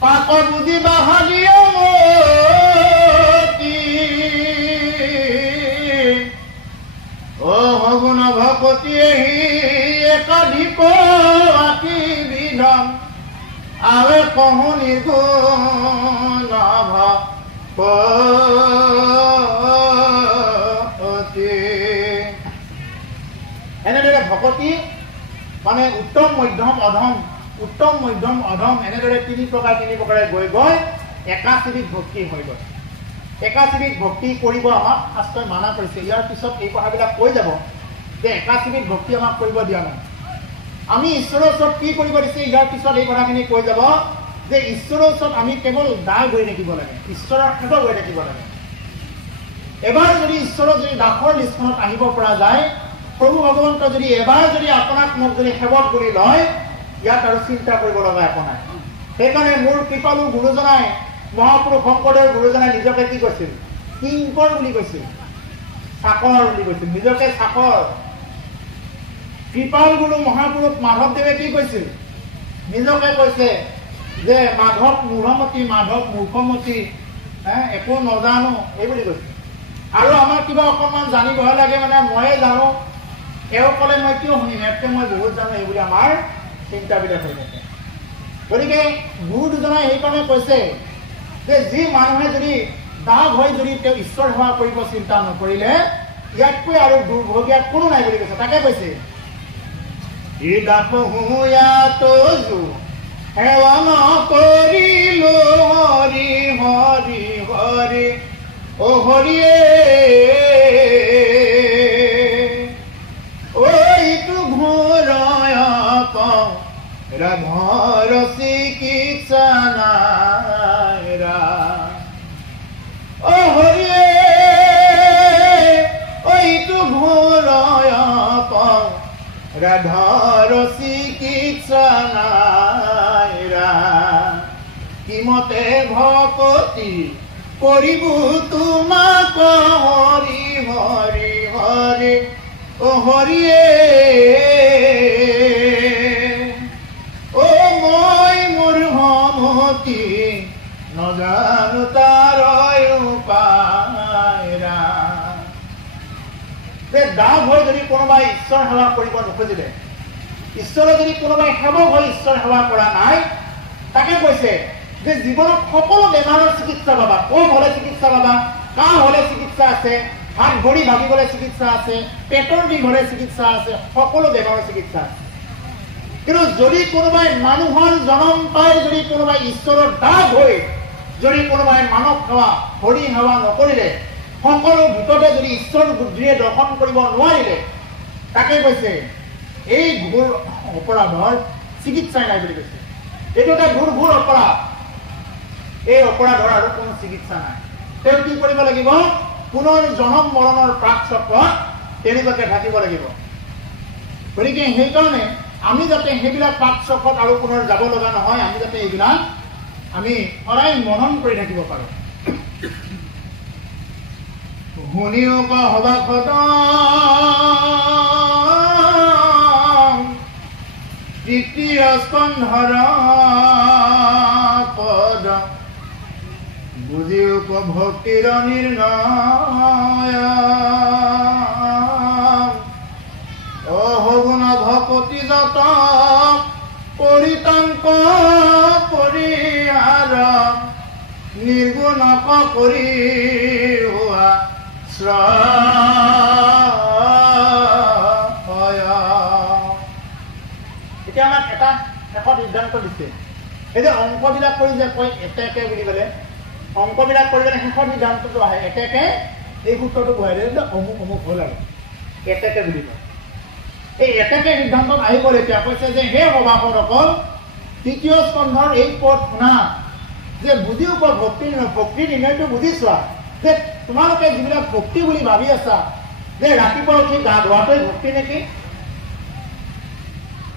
পাক বুজি বাহালিয় সগুণ ভকতি একাধিক আকি বিধম আৱে কহো নিৰ্গুণ ভকতি। এনেদৰে ভকতি মানে উত্তম মধ্যম অধম, উত্তম মধ্যম অধম এনেদৰে তিনি প্ৰকাৰে গৈ গৈ একাশ্ৰীবিধ ভক্তি হৈ গ'ল। একাশ্ৰীবিধ ভক্তি কৰিব আমাক শাস্ত্ৰই মানা কৰিছে। ইয়াৰ পিছত এই কথাবিলাক কৈ যাব যে একাশ্ৰীবিধ ভক্তি আমাক কৰিব দিয়া নাই। আমি ঈশ্বৰৰ ওচৰত কি কৰিব দিছে, ইয়াৰ পিছত এই কথাখিনি কৈ যাব যে ঈশ্বৰৰ ওচৰত আমি কেৱল দাস হৈ থাকিব লাগে, ঈশ্বৰৰ সেৱক হৈ থাকিব লাগে। এবাৰ যদি ঈশ্বৰৰ যদি দাসৰ লিষ্টখনত আহিব পৰা যায়, প্ৰভু ভগৱন্ত যদি এবাৰ যদি আপোনাক মোক যদি সেৱক বুলি লয়, ইয়াত আৰু চিন্তা কৰিব লগা একো নাই। সেইকাৰণে মোৰ কৃপালু গুৰুজনাই, মহাপুৰুষ শংকৰদেৱ গুৰুজনাই নিজকে কি কৈছিল? কিংকৰ বুলি কৈছিল, চাকৰ বুলি কৈছিল, নিজকে চাকৰ। কৃপাল গুৰু মহাপুৰুষ মাধৱদেৱে কি কৈছিল? নিজকে কৈছে যে মাধৱ মূঢ়মতী, মাধৱ মূৰ্খমতী, একো নজানো এই বুলি কৈছে। আৰু আমাৰ কিবা অকণমান জানিবহে লাগে মানে ময়ে জানো, এওঁ ক'লে মই কিয় শুনিম, ইয়াতকে মই বহুত জানো, এই বুলি আমাৰ চিন্তাবিলাক হৈ থাকে। গতিকে গুৰু দুজনাই সেইকাৰণে কৈছে যে যি মানুহে যদি দাস হৈ যদি তেওঁ ঈশ্বৰ সেৱা কৰিব চিন্তা নকৰিলে ইয়াতকৈ আৰু দুৰ্ভগীয়া কোনো নাই বুলি কৈছে। তাকে কৈছে সেৱা নকৰিলো হৰি হৰি হৰি অ হৰিয়ে ঐটো ঘূৰাই পাওঁ ৰাধাৰ চিকিৎসা নাইৰা অ হৰিয়ে ঐটো ঘূৰাই পাওঁ ৰাধাৰ চিকিৎসা নাইৰা কিমতে ভকতি কৰিব তোমাক হৰি হৰি হৰি অ হৰিয়ে অ মই মোৰ সমতি নজানো তাৰ উপায়ৰা। দাস হৈ যদি কোনোবাই ঈশ্বৰ সেৱা কৰিব নোখোজিলে, ঈশ্বৰে যদি কোনোবাই সেৱক হৈ ঈশ্বৰ সেৱা কৰা নাই, তাকে কৈছে যে জীৱনত সকলো বেমাৰৰ চিকিৎসা পাবা। কফ হলে চিকিৎসা পাবা, কাহ হলে চিকিৎসা আছে, হাত ভৰি ভাগিবলে চিকিৎসা আছে, পেটৰ বিষ হলে চিকিৎসা আছে, সকলো বেমাৰৰ চিকিৎসা আছে। কিন্তু যদি কোনোবাই মানুহৰ জনম পাই যদি কোনোবাই ঈশ্বৰৰ দাস হৈ যদি কোনোবাই মানৱ সেৱা হৰি সেৱা নকৰিলে, সকলো ভিতৰতে যদি ঈশ্বৰ বুদ্ধিৰে দৰ্শন কৰিব নোৱাৰিলে, তাকে কৈছে এই ঘোৰ অপৰাধৰ চিকিৎসাই নাই বুলি কৈছে। এইটো এটা ঘোৰ অপৰাধ, এই অপৰাধৰ আৰু কোনো চিকিৎসা নাই। তেওঁ কি কৰিব লাগিব? পুনৰ জনম মৰণৰ প্ৰাক চক্ৰত তেনেকুৱাকে থাকিব লাগিব। গতিকে সেইকাৰণে আমি যাতে সেইবিলাক প্ৰাক চক্ৰত আৰু পুনৰ যাব লগা নহয়, আমি যাতে এইবিলাক আমি সদায় মনন কৰি থাকিব পাৰো। শুনিও সভা তৃতীয় স্কন্ধৰ পদ বুজিও ভক্তিৰ নিৰ্ণয় অহগুণ ভকতি যত পৰিতাংক পৰিহাৰ নিৰ্গুণক কৰি হোৱা এতিয়া আমাক এটা শেষত সিদ্ধান্ত দিছে। এই যে অংকবিলাক কৰি যে কয় এতেকে বুলি ক'লে, অংকবিলাক কৰি পেলাই শেষত সিদ্ধান্তটো আহে এতেকে, এই সূত্ৰটো বহাই দিয়ে যে অমুক অমুক হ'ল আৰু এতেকে বুলি কয়। এই এতেকে সিদ্ধান্তত আহি গ'ল। এতিয়া কৈছে যে হে সভাসদসকল, তৃতীয় স্কন্ধৰ এই পদ শুনা যে বুজিও পোৱা ভক্তি ভক্তি নিৰ্ণয়টো বুজি চোৱা যে তোমালোকে যিবিলাক ভক্তি বুলি ভাবি আছা যে ৰাতিপুৱা উঠি গা ধোৱাটোৱে ভক্তি নেকি,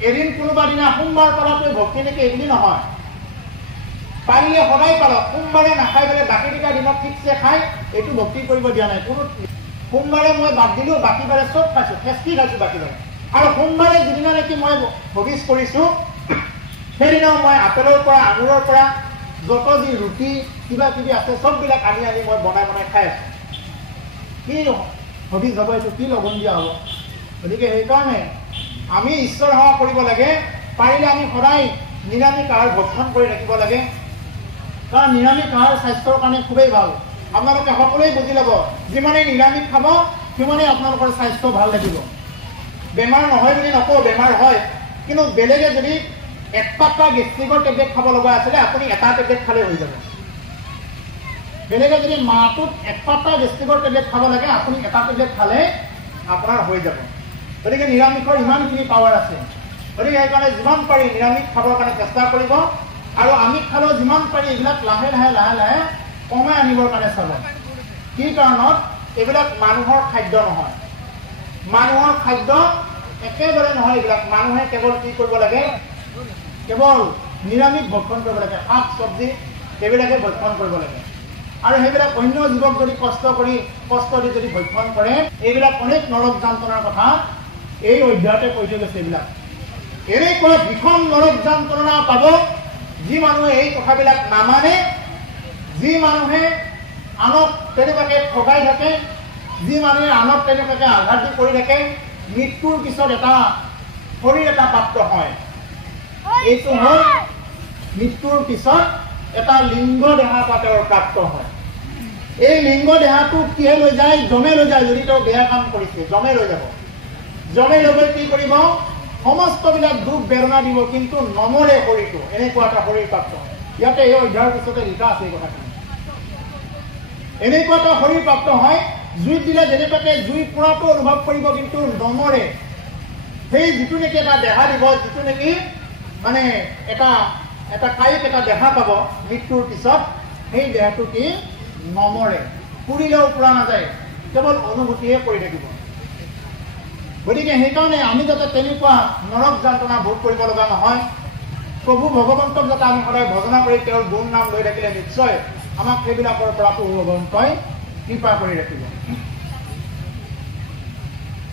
এদিন কোনোবা দিনা সোমবাৰ পালাটোৱে ভক্তি নেকি, এইবুলি নহয়। পাৰিলে সদায় পালক, সোমবাৰে নাখাই পেলাই বাকীকেইটা দিনত ঠিকছে খাই এইটো ভক্তি কৰিব দিয়া নাই। কোনো সোমবাৰে মই বাদ দিলো, বাকী বাৰে চব খাইছো, ফেষ্টি খাইছো বাকী বাৰে। আৰু সোমবাৰে যিদিনা নেকি মই ভবিজ কৰিছো সেইদিনাও মই আপেলৰ পৰা আঙুৰৰ পৰা যত যি ৰুটি কিবা কিবি আছে চববিলাক আনি আনি মই বনাই বনাই খাই আছো। কি ভবিজ হ'ব এইটো, কি লগন দিয়া হ'ব? গতিকে সেইকাৰণে আমি ঈশ্বৰ সেৱা কৰিব লাগে। পাৰিলে আমি সদায় নিৰামিষ আহাৰ ভক্ষণ কৰি ৰাখিব লাগে কাৰণ নিৰামিষ আহাৰ স্বাস্থ্যৰ কাৰণে খুবেই ভাল আপোনালোকে সকলোৱে বুজি ল'ব যিমানেই নিৰামিষ খাব সিমানেই আপোনালোকৰ স্বাস্থ্য ভাল লাগিব বেমাৰ নহয় বুলি নকওঁ বেমাৰ হয় কিন্তু বেলেগে যদি এক পাত্তা গেষ্ট্ৰিকৰ টেবলেট খাব লগা আছিলে আপুনি এটা টেবলেট খালে হৈ যাব বেলেগে যদি মাহটোত এক পাত্তা গেষ্ট্ৰিকৰ টেবলেট খাব লাগে আপুনি এটা টেবলেট খালে আপোনাৰ হৈ যাব গতিকে নিৰামিষৰ ইমানখিনি পাৱাৰ আছে গতিকে সেইকাৰণে যিমান পাৰি নিৰামিষ খাবৰ কাৰণে চেষ্টা কৰিব আৰু আমিষ খালেও যিমান পাৰি এইবিলাক লাহে লাহে কমাই আনিবৰ কাৰণে চাব কি কাৰণত এইবিলাক মানুহৰ খাদ্য নহয় মানুহৰ খাদ্য একেবাৰে নহয় এইবিলাক মানুহে কেৱল কি কৰিব লাগে কেৱল নিৰামিষ ভক্ষণ কৰিব লাগে শাক চব্জি এইবিলাকে ভক্ষণ কৰিব লাগে আৰু সেইবিলাক অন্য জীৱক যদি কষ্ট দি যদি ভক্ষণ কৰে এইবিলাক অনেক নৰক যন্ত্ৰণাৰ কথা এই অধ্যায়তে কৈ থৈ গৈছে এইবিলাক এনেকুৱা ভীষণ নৰক যন্ত্ৰণা পাব যি মানুহে এই কথাবিলাক নামানে যি মানুহে আনক তেনেকুৱাকে ঠগাই থাকে যি মানুহে আনক তেনেকুৱাকে আঘাত দি কৰি থাকে মৃত্যুৰ পিছত এটা শৰীৰ এটা প্ৰাপ্ত হয় এইটো হ'ল মৃত্যুৰ পিছত এটা লিংগ দেহা তেওঁৰ প্ৰাপ্ত হয় এই লিংগ দেহাটো কিহে লৈ যায় জমে লৈ যায় যদি তেওঁ বেয়া কাম কৰিছে জমে লৈ যাব জমে লৈ কি কৰিব সমস্তবিলাক দুখ বেদনা দিব কিন্তু নমৰে শৰীৰটো এনেকুৱা এটা শৰীৰ প্ৰাপ্ত হয় ইয়াতে এই অধ্যায়ৰ পিছতে লিখা আছে এই কথাখিনি এনেকুৱা এটা শৰীৰ প্ৰাপ্ত হয় জুইত দিলে যেনেকুৱাকে জুই পুৰাটো অনুভৱ কৰিব কিন্তু নমৰে সেই যিটো নেকি এটা দেহা দিব যিটো নেকি মানে এটা কায়িক এটা দেহা পাব মৃত্যুৰ পিছত সেই দেহটো কি নমৰে পুৰিলেও পুৰা নাযায় কেৱল অনুভূতিহে কৰি থাকিব গতিকে সেইকাৰণে আমি যাতে তেনেকুৱা নৰক যন্ত্ৰণা ভোগ কৰিব লগা নহয় প্ৰভু ভগৱন্তক যাতে আমি সদায় ভজনা কৰি তেওঁৰ গুণ নাম লৈ থাকিলে নিশ্চয় আমাক সেইবিলাকৰ পৰা প্ৰভু ভগৱন্তই কৃপা কৰি ৰাখিব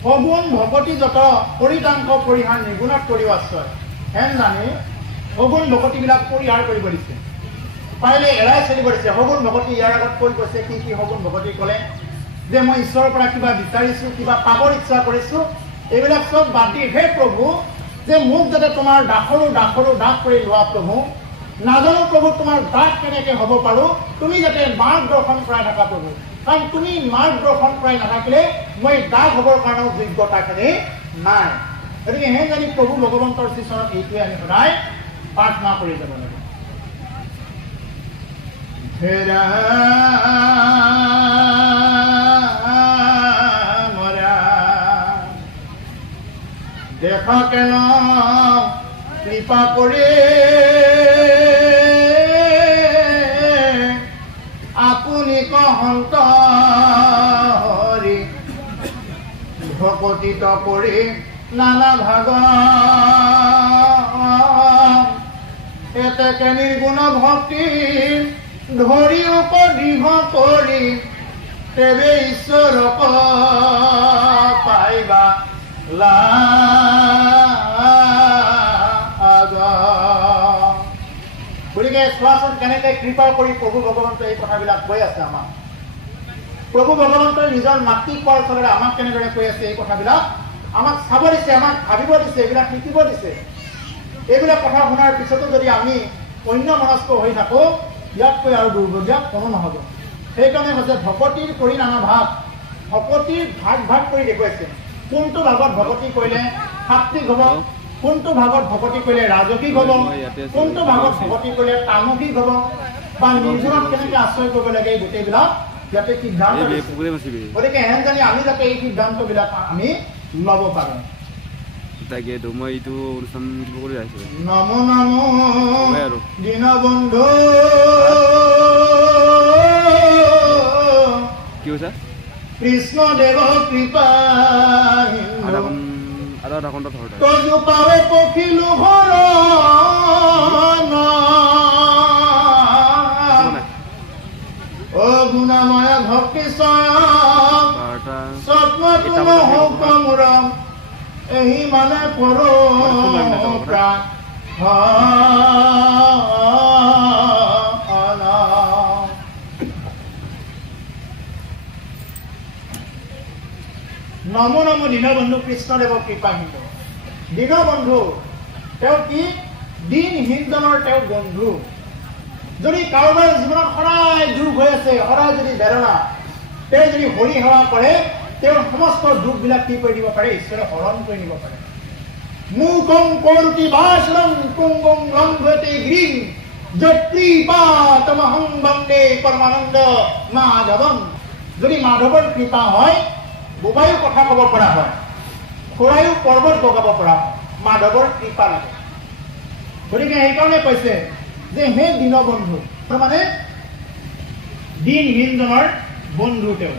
সগুণ ভকতি যত পৰিতাংক পৰিহাৰ নিগুণত কৰিও আশ্ৰয় হেন জানি সগুণ ভকতিবিলাক পৰিহাৰ কৰিব দিছে পাৰিলে এৰাই চলিব দিছে সগুণ ভকতি ইয়াৰ আগত কৈ কৈছে কি সগুণ ভকতি ক'লে যে মই ঈশ্বৰৰ পৰা কিবা বিচাৰিছো কিবা পাবৰ ইচ্ছা কৰিছো এইবিলাক চব বাদ দি হে প্ৰভু যে মোক যাতে তোমাৰ দাসৰো দাস কৰি লোৱা প্ৰভু নাজানো প্ৰভু তোমাৰ দাস কেনেকে হ'ব পাৰো তুমি যাতে মাৰ্গদৰ্শন কৰাই থাকা প্ৰভু কাৰণ তুমি মাৰ্গদৰ্শন কৰাই নাথাকিলে মই দাস হ'বৰ কাৰণেও যোগ্যতাখিনি নাই গতিকে হেন জানি প্ৰভু ভগৱন্তৰ শ্ৰীচৰণত এইটোৱে আমি সদায় প্ৰাৰ্থনা কৰি যাব লাগে দেখা কেন কৃপা কৰি আপুনি কহন্ত হৰি ভকতিত কৰি নানা ভাগ এতেকে নিৰ্গুণ ভক্তি ধৰি উপদৃঢ় কৰি তেবে ঈশ্বৰক পাইবা গতিকে চোৱাচোন কেনেকে কৃপা কৰি প্ৰভু ভগৱন্তই এই কথাবিলাক কৈ আছে আমাক প্ৰভু ভগৱন্তই নিজৰ মাতৃ কোৱাৰ ফলেৰে আমাক কেনেদৰে কৈ আছে এই কথাবিলাক আমাক চাব দিছে আমাক ভাবিব দিছে এইবিলাক শিকিব দিছে এইবিলাক কথা শুনাৰ পিছতো যদি আমি অন্য মনস্ক হৈ থাকো ইয়াতকৈ আৰু দুৰ্ভাগ্য কোনো নহ'ব সেইকাৰণে হৈছে ভকতিৰ কৰি নানা ভাগ ভকতিৰ ভাগ কৰি দেখুৱাইছে কোনটো ভাগত ভকতি কৰিলে সাত্বিক হ'ব কোনটো ভাগত ভকতি কৰিলে ৰাজসিক হ'ব কোনটো ভাগত ভকতি কৰিলে তামসিক হ'ব বা নিৰ্জনত কেনেকে আশ্ৰয় কৰিব লাগে এই গোটেইবিলাক ইয়াতে সিদ্ধান্ত গতিকে হেন জানি আমি যাতে এই সিদ্ধান্তবিলাক আমি ল'ব পাৰো নমো নমো দীনবন্ধু কৃষ্ণদেৱ কৃপা তজু পাৱে পখিলো হৰণ অ গুণাময় ভক্তি স্বপ্ন তুম কমৰম এহি মানে পৰো প্ৰাণ নমো নমো দীনবন্ধু কৃষ্ণদেৱ কৃপা সিন্ধু দীনবন্ধু তেওঁ কি দিনহীনজনৰ তেওঁ বন্ধু। যদি কাৰোবাৰ জীৱনত সদায় দুখ হৈ আছে, সদায় যদি বেদনা, তেওঁ যদি হৰি সেৱা কৰে, তেওঁৰ সমস্ত দুখবিলাক কি কৰি দিব পাৰে? ঈশ্বৰে হৰণ কৰি নিব পাৰে। মুকং কৰোতি ভাষণং কুংগং লংঘতে গ্ৰীং যৎকৃপাতমহং বন্দে পৰমানন্দ মাধৱম। যদি মাধৱৰ কৃপা হয়, বোবায়ো কথা ক'ব পৰা হয়, খুৰায়ো পৰ্বত বগাব পৰা হয়, মাধৱৰ কৃপা লাগে। গতিকে সেইকাৰণে কৈছে যে হে দীনবন্ধু, মানে দিনহীনজনৰ বন্ধু তেওঁ।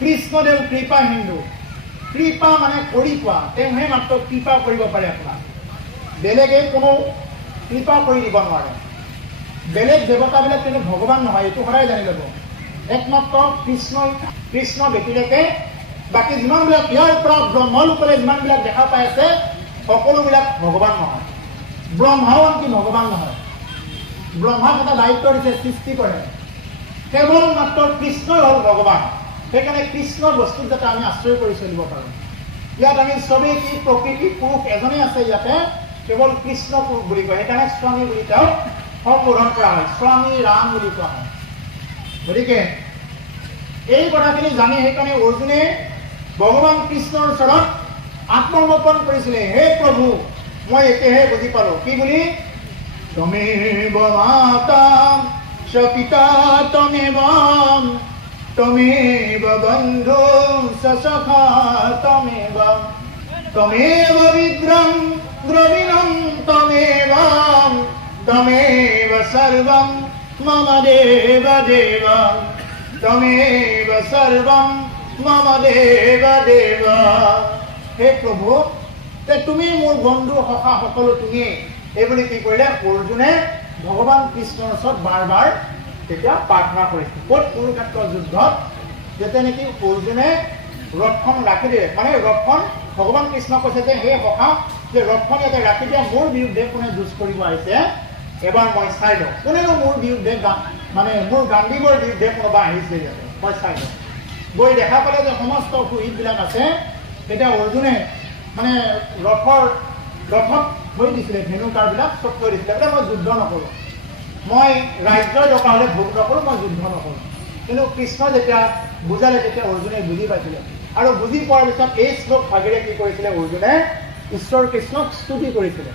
কৃষ্ণদেৱ কৃপা হিন্দু। কৃপা মানে কৰি পোৱা, তেওঁহে মাত্ৰ কৃপা কৰিব পাৰে আপোনাক। বেলেগে কোনো কৃপা কৰি দিব নোৱাৰে। বেলেগ দেৱতাবিলাক কিন্তু ভগৱান নহয়, এইটো সদায় জানি ল'ব। একমাত্ৰ কৃষ্ণ ব্যতিৰেকে বাকী যিমানবিলাক ইয়াৰ পৰা ব্ৰহ্মলোকলৈ যিমানবিলাক দেখা পাই আছে, সকলোবিলাক ভগৱান নহয়। ব্ৰহ্মাও আনকি ভগৱান নহয়। ব্ৰহ্মাক এটা দায়িত্ব দিছে, সৃষ্টি কৰে। কেৱল মাত্ৰ কৃষ্ণই হ'ল ভগৱান। সেইকাৰণে কৃষ্ণৰ বস্তুত যাতে আমি আশ্ৰয় কৰি চলিব পাৰোঁ। ইয়াত আমি চবেই কি প্ৰকৃতি পুৰুষ এজনেই আছে ইয়াতে, কেৱল কৃষ্ণ পুৰুষ বুলি কয়। সেইকাৰণে স্বামী বুলি তেওঁক সম্বোধন কৰা হয়, স্বামী ৰাম বুলি কোৱা হয়। গতিকে এই কথাখিনি জানি সেইকাৰণে অৰ্জুনে ভগৱান কৃষ্ণৰ ওচৰত আত্মসমৰ্পণ কৰিছিলে। হে প্ৰভু, মই এতিয়াহে বুজি পালো কি বুলি? তমেব মাতা চ পিতা তমেব তমেব বন্ধু চ সখা তমেব তমেব বিদ্রং দ্রবিণং তমেব তমেব সর্বং মম দেব দেব তমেব সর্বং মম দেব দেব। হে প্ৰভু, তুমি মোৰ বন্ধু সখা সকলো তুমিয়ে। এইবুলি কি কৰিলে? অৰ্জুনে ভগৱান কৃষ্ণৰ ওচৰত বাৰ বাৰ তেতিয়া প্ৰাৰ্থনা কৰিছিল। ক'ত? কুৰুক্ষেত্ৰ যুদ্ধত যেতিয়া নেকি অৰ্জুনে ৰথখন ৰাখি দিয়ে, মানে ৰথখন ভগৱান কৃষ্ণ কৈছে যে হে সখা, যে ৰথখন ইয়াতে ৰাখি দিয়া, মোৰ বিৰুদ্ধে কোনে যুঁজ কৰিব আহিছে এবাৰ মই চাই লওঁ। কোনেনো মোৰ বিৰুদ্ধে মানে মোৰ গান্ধীবৰ বিৰুদ্ধে কোনোবা আহিছে ইয়াতে, মই চাই লওঁ। গৈ দেখা পালে যে সমস্ত শহীদবিলাক আছে, তেতিয়া অৰ্জুনে মানে ৰথত থৈ দিছিলে, ধেনুকাৰবিলাক চব থৈ দিছিলে। বোলে মই যুদ্ধ নকৰোঁ, মই ৰাজ্যৰ দৰকাৰ হ'লে ভোগ নকৰোঁ, মই যুদ্ধ নকৰোঁ। কিন্তু কৃষ্ণ যেতিয়া বুজালে তেতিয়া অৰ্জুনে বুজি পাইছিলে। আৰু বুজি পোৱাৰ পিছত এই শ্লোক ভাগেৰে কি কৰিছিলে? অৰ্জুনে ঈশ্বৰ কৃষ্ণক স্তুতি কৰিছিলে।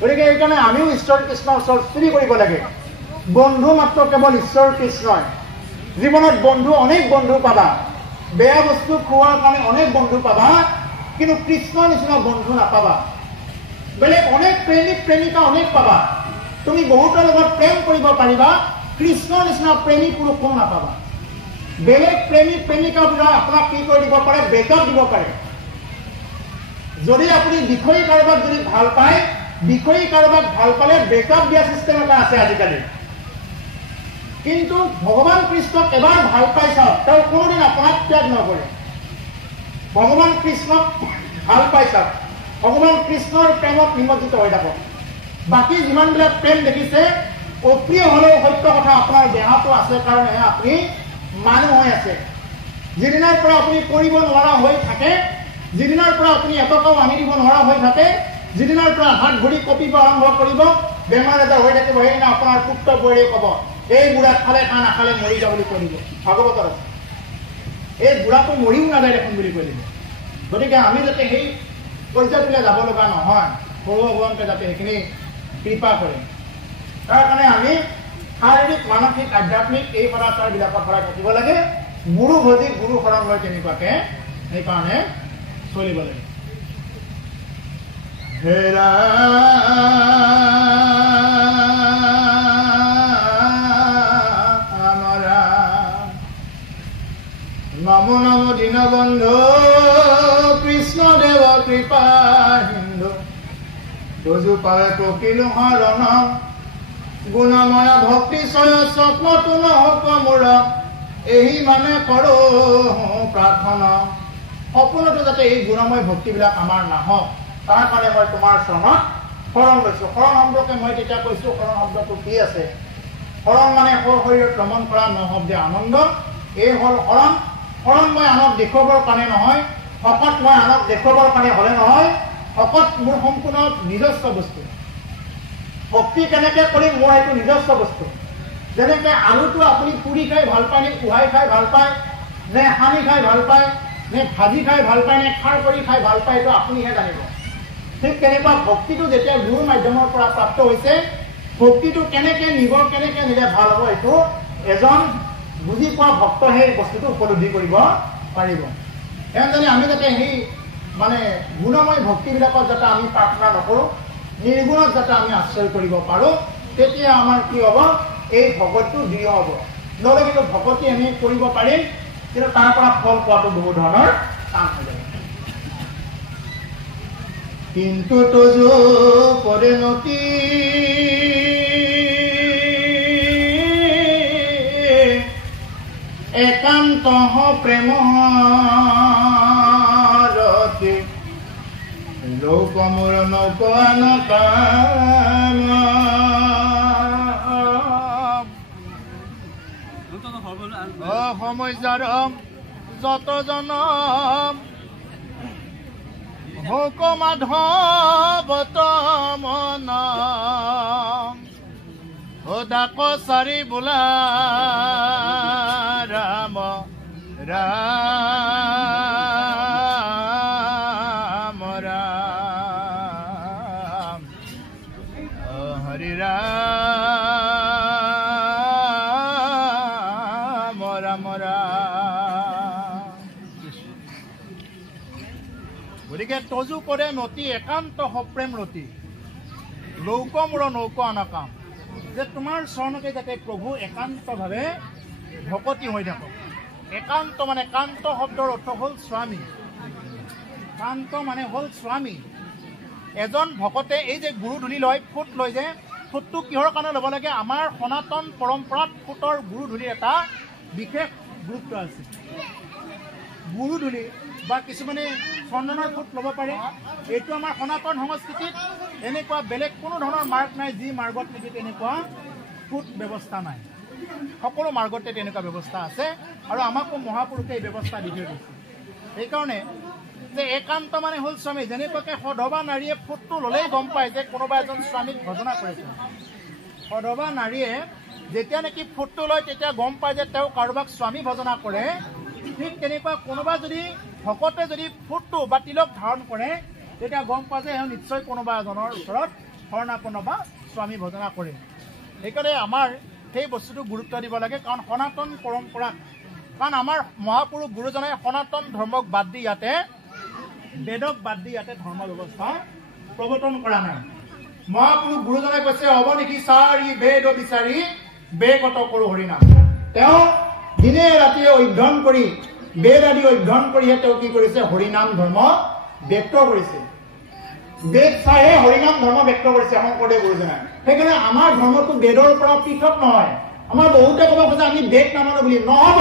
গতিকে সেইকাৰণে আমিও ঈশ্বৰ কৃষ্ণৰ ওচৰত স্তুতি কৰিব লাগে। বন্ধু মাত্ৰ কেৱল ঈশ্বৰ কৃষ্ণই। জীৱনত বন্ধু, অনেক বন্ধু পাবা, বেয়া বস্তু খোৱাৰ কাৰণে অনেক বন্ধু পাবা, কিন্তু কৃষ্ণৰ নিচিনা বন্ধু নাপাবা। বেলেগ অনেক প্ৰেমিক প্ৰেমিকা অনেক পাবা, তুমি বহুতৰ লগত প্ৰেম কৰিব পাৰিবা, কৃষ্ণৰ নিচিনা প্ৰেমী পুৰুষ কোনো নাপাবা। বেলেগ প্ৰেমিক প্ৰেমিকাবিলাক আপোনাক কি কৰি দিব পাৰে? ব্ৰেকআপ দিব পাৰে। যদি আপুনি বিষয়ী কাৰোবাক যদি ভাল পায়, বিষয়ী কাৰোবাক ভাল পালে ব্ৰেকআপ দিয়া চিষ্টেম এটা আছে আজিকালি। কিন্তু ভগৱান কৃষ্ণক এবাৰ ভাল পাই চাওক, তেওঁ কোনোদিন আপোনাক ত্যাগ নকৰে। ভগৱান কৃষ্ণক ভাল পাই চাওক, ভগৱান কৃষ্ণৰ প্ৰেমত নিমজ্জিত হৈ থাকক। বাকী যিমানবিলাক প্ৰেম দেখিছে, অপ্ৰিয় হ'লেও সত্য কথা, আপোনাৰ দেহাটো আছে কাৰণেহে আপুনি মানুহ হৈ আছে। যিদিনাৰ পৰা আপুনি কৰিব নোৱাৰা হৈ থাকে, যিদিনাৰ পৰা আপুনি এটকাও আনি দিব নোৱাৰা হৈ থাকে, যিদিনাৰ পৰা হাত ভৰি কঁপিব আৰম্ভ কৰিব, বেমাৰ আজাৰ হৈ থাকিব, সেইদিনা আপোনাৰ পুত্ৰ বোৱাৰীয়ে ক'ব এই বুঢ়াক খালে খা, নাখালে মৰি যা বুলি কৈ দিব। ভাগৱতত আছে, এই বুঢ়াটো মৰিও নাযায় দেখোন বুলি কৈ দিব। গতিকে আমি যাতে সেই পৰ্যায়টোলৈ যাব লগা নহয়, সৰু ভগৱানকে যাতে সেইখিনি কৃপা কৰে, তাৰ কাৰণে আমি শাৰীৰিক, মানসিক, আধ্যাত্মিক এই সদাচাৰবিলাকৰ পৰা থাকিব লাগে। গুৰু ভজি গুৰু শৰণ লৈ তেনেকুৱাকে সেইকাৰণে চলিব লাগে। হেৰা আমৰা নম নম দীনবন্ধু কৃষ্ণদেৱ কৃপা সিন্ধু দুজু পাৱে ককিলো হৰণ গুণময় ভক্তিশয় স্বপ্নটো নহক মোৰ এই মানে কৰো প্ৰাৰ্থনা। সপোনতো যাতে এই গুণময় ভক্তিবিলাক আমাৰ নাহক, তাৰ কাৰণে মই তোমাৰ চৰণত শৰণ লৈছো। শৰণ শব্দকে মই তেতিয়া কৈছো, শৰণ শব্দটো কি আছে? শৰণ মানে শৰীৰত ভ্ৰমণ কৰা নহব্দে আনন্দ, এই হ'ল শৰণ। শৰণ মই আনক দেখুৱাবৰ কাৰণে নহয়, শকত মই আনক দেখুৱাবৰ কাৰণে হ'লে নহয়, শকত মোৰ সম্পূৰ্ণ নিজস্ব বস্তু। ভক্তি কেনেকৈ কৰিম মোৰ এইটো নিজস্ব বস্তু। যেনেকৈ আলুটো আপুনি পুৰি খাই ভাল পায় নে উহাই খাই ভাল পায় নে সানি খাই ভাল পায় নে ভাজি খাই ভাল পায় নে খাৰ কৰি খাই ভাল পায় এইটো আপুনিহে জানিব। ঠিক তেনেকুৱা ভক্তিটো যেতিয়া গুৰুৰ মাধ্যমৰ পৰা প্ৰাপ্ত হৈছে, ভক্তিটো কেনেকৈ নিব কেনেকৈ নিলে ভাল হ'ব এইটো এজন বুজি পোৱা ভক্তহে এই বস্তুটো উপলব্ধি কৰিব পাৰিব। এনেদৰে আমি যাতে সেই মানে গুণময় ভক্তিবিলাকত যাতে আমি প্ৰাৰ্থনা নকৰোঁ, নিৰ্গুণত যাতে আমি আশ্ৰয় কৰিব পাৰোঁ, তেতিয়া আমাৰ কি হ'ব, এই ভকতটো দৃঢ় হ'ব। নহ'লে কিন্তু ভকতি আমি কৰিব পাৰিম, কিন্তু তাৰ পৰা ফল পোৱাটো বহু ধৰণৰ টান হৈ যাব। কিন্তু তজু পৰিণতি একান্ত প্ৰেম ৰতি লোকমূৰ নকন কাম সমস্যাৰ যত জনম হোক মাধৱ মন ডাক চাৰি বোলা ৰাম ৰাম ৰাম হৰি ৰাম ৰাম ৰাম। গতিকে তজু কৰে নতি একান্ত সপ্ৰেম ৰতি লৌকমূৰ নৌক আনকাম, যে তোমাৰ চৰণকে যাতে প্ৰভু একান্তভাৱে ভকতি হৈ থাকক। একান্ত মানে কান্ত শব্দৰ অৰ্থ হ'ল স্বামী, কান্ত মানে হ'ল স্বামী। এজন ভকতে এই যে গুৰু ধূলি লয়, ফুট লয় যে, ফুটটো কিহৰ কাৰণে ল'ব লাগে? আমাৰ সনাতন পৰম্পৰাত ফুটৰ গুৰু ধূলিৰ এটা বিশেষ গুৰুত্ব আছে। গুৰু ধূলি বা কিছুমানে চন্দনৰ ফুট ল'ব পাৰে, এইটো আমাৰ সনাতন সংস্কৃতিত এনেকুৱা বেলেগ কোনো ধৰণৰ মাৰ্গ নাই, যি মাৰ্গত নেকি তেনেকুৱা ফুট ব্যৱস্থা নাই। সকলো মাৰ্গতে তেনেকুৱা ব্যৱস্থা আছে আৰু আমাকো মহাপুৰুষে এই ব্যৱস্থা দি থৈ দিছে। সেইকাৰণে যে একান্ত মানে হ'ল স্বামী, যেনেকুৱাকৈ সধৱা নাৰীয়ে ফুটটো ল'লেই গম পায় যে কোনোবা এজন স্বামীক ভজনা কৰিছে। সধৱা নাৰীয়ে যেতিয়া নেকি ফুটটো লয় তেতিয়া গম পায় যে তেওঁ কাৰোবাক স্বামী ভজনা কৰে। ঠিক তেনেকুৱা কোনোবা যদি ভকতে যদি ফুটটো বা তিলক ধাৰণ কৰে তেতিয়া গম পোৱা যে নিশ্চয় কোনোবা এজনৰ ওচৰত শৰণাপন্ন বা স্বামী ভজনা কৰে। সেইকাৰণে আমাৰ সেই বস্তুটো গুৰুত্ব দিব লাগে, কাৰণ সনাতন পৰম্পৰা, কাৰণ আমাৰ মহাপুৰুষ গুৰুজনে সনাতন ধৰ্মক বাদ দি ইয়াতে বেদক বাদ দি ইয়াতে ধৰ্ম ব্যৱস্থা প্ৰৱৰ্তন কৰা নাই। মহাপুৰুষ গুৰুজনে কৈছে অৱনিশি চাৰি বেদ বিচাৰি বেগত কৰোঁ হৰিনাম। তেওঁ দিনে ৰাতিয়ে অধ্যয়ন কৰি বেদ আদি অধ্যয়ন কৰিহে তেওঁ কি কৰিছে, হৰিনাম ধৰ্ম ব্যক্ত কৰিছে। বেদ চাইহে হৰিনাম ধৰ্ম ব্যক্ত কৰিছে শংকৰদেৱ গুৰুজনাই। সেইকাৰণে আমাৰ ধৰ্মটো বেদৰ পৰা পৃথক নহয়। আমাৰ বহুতে ক'ব খোজে আমি বেদ নামানো বুলি, নহ'ব।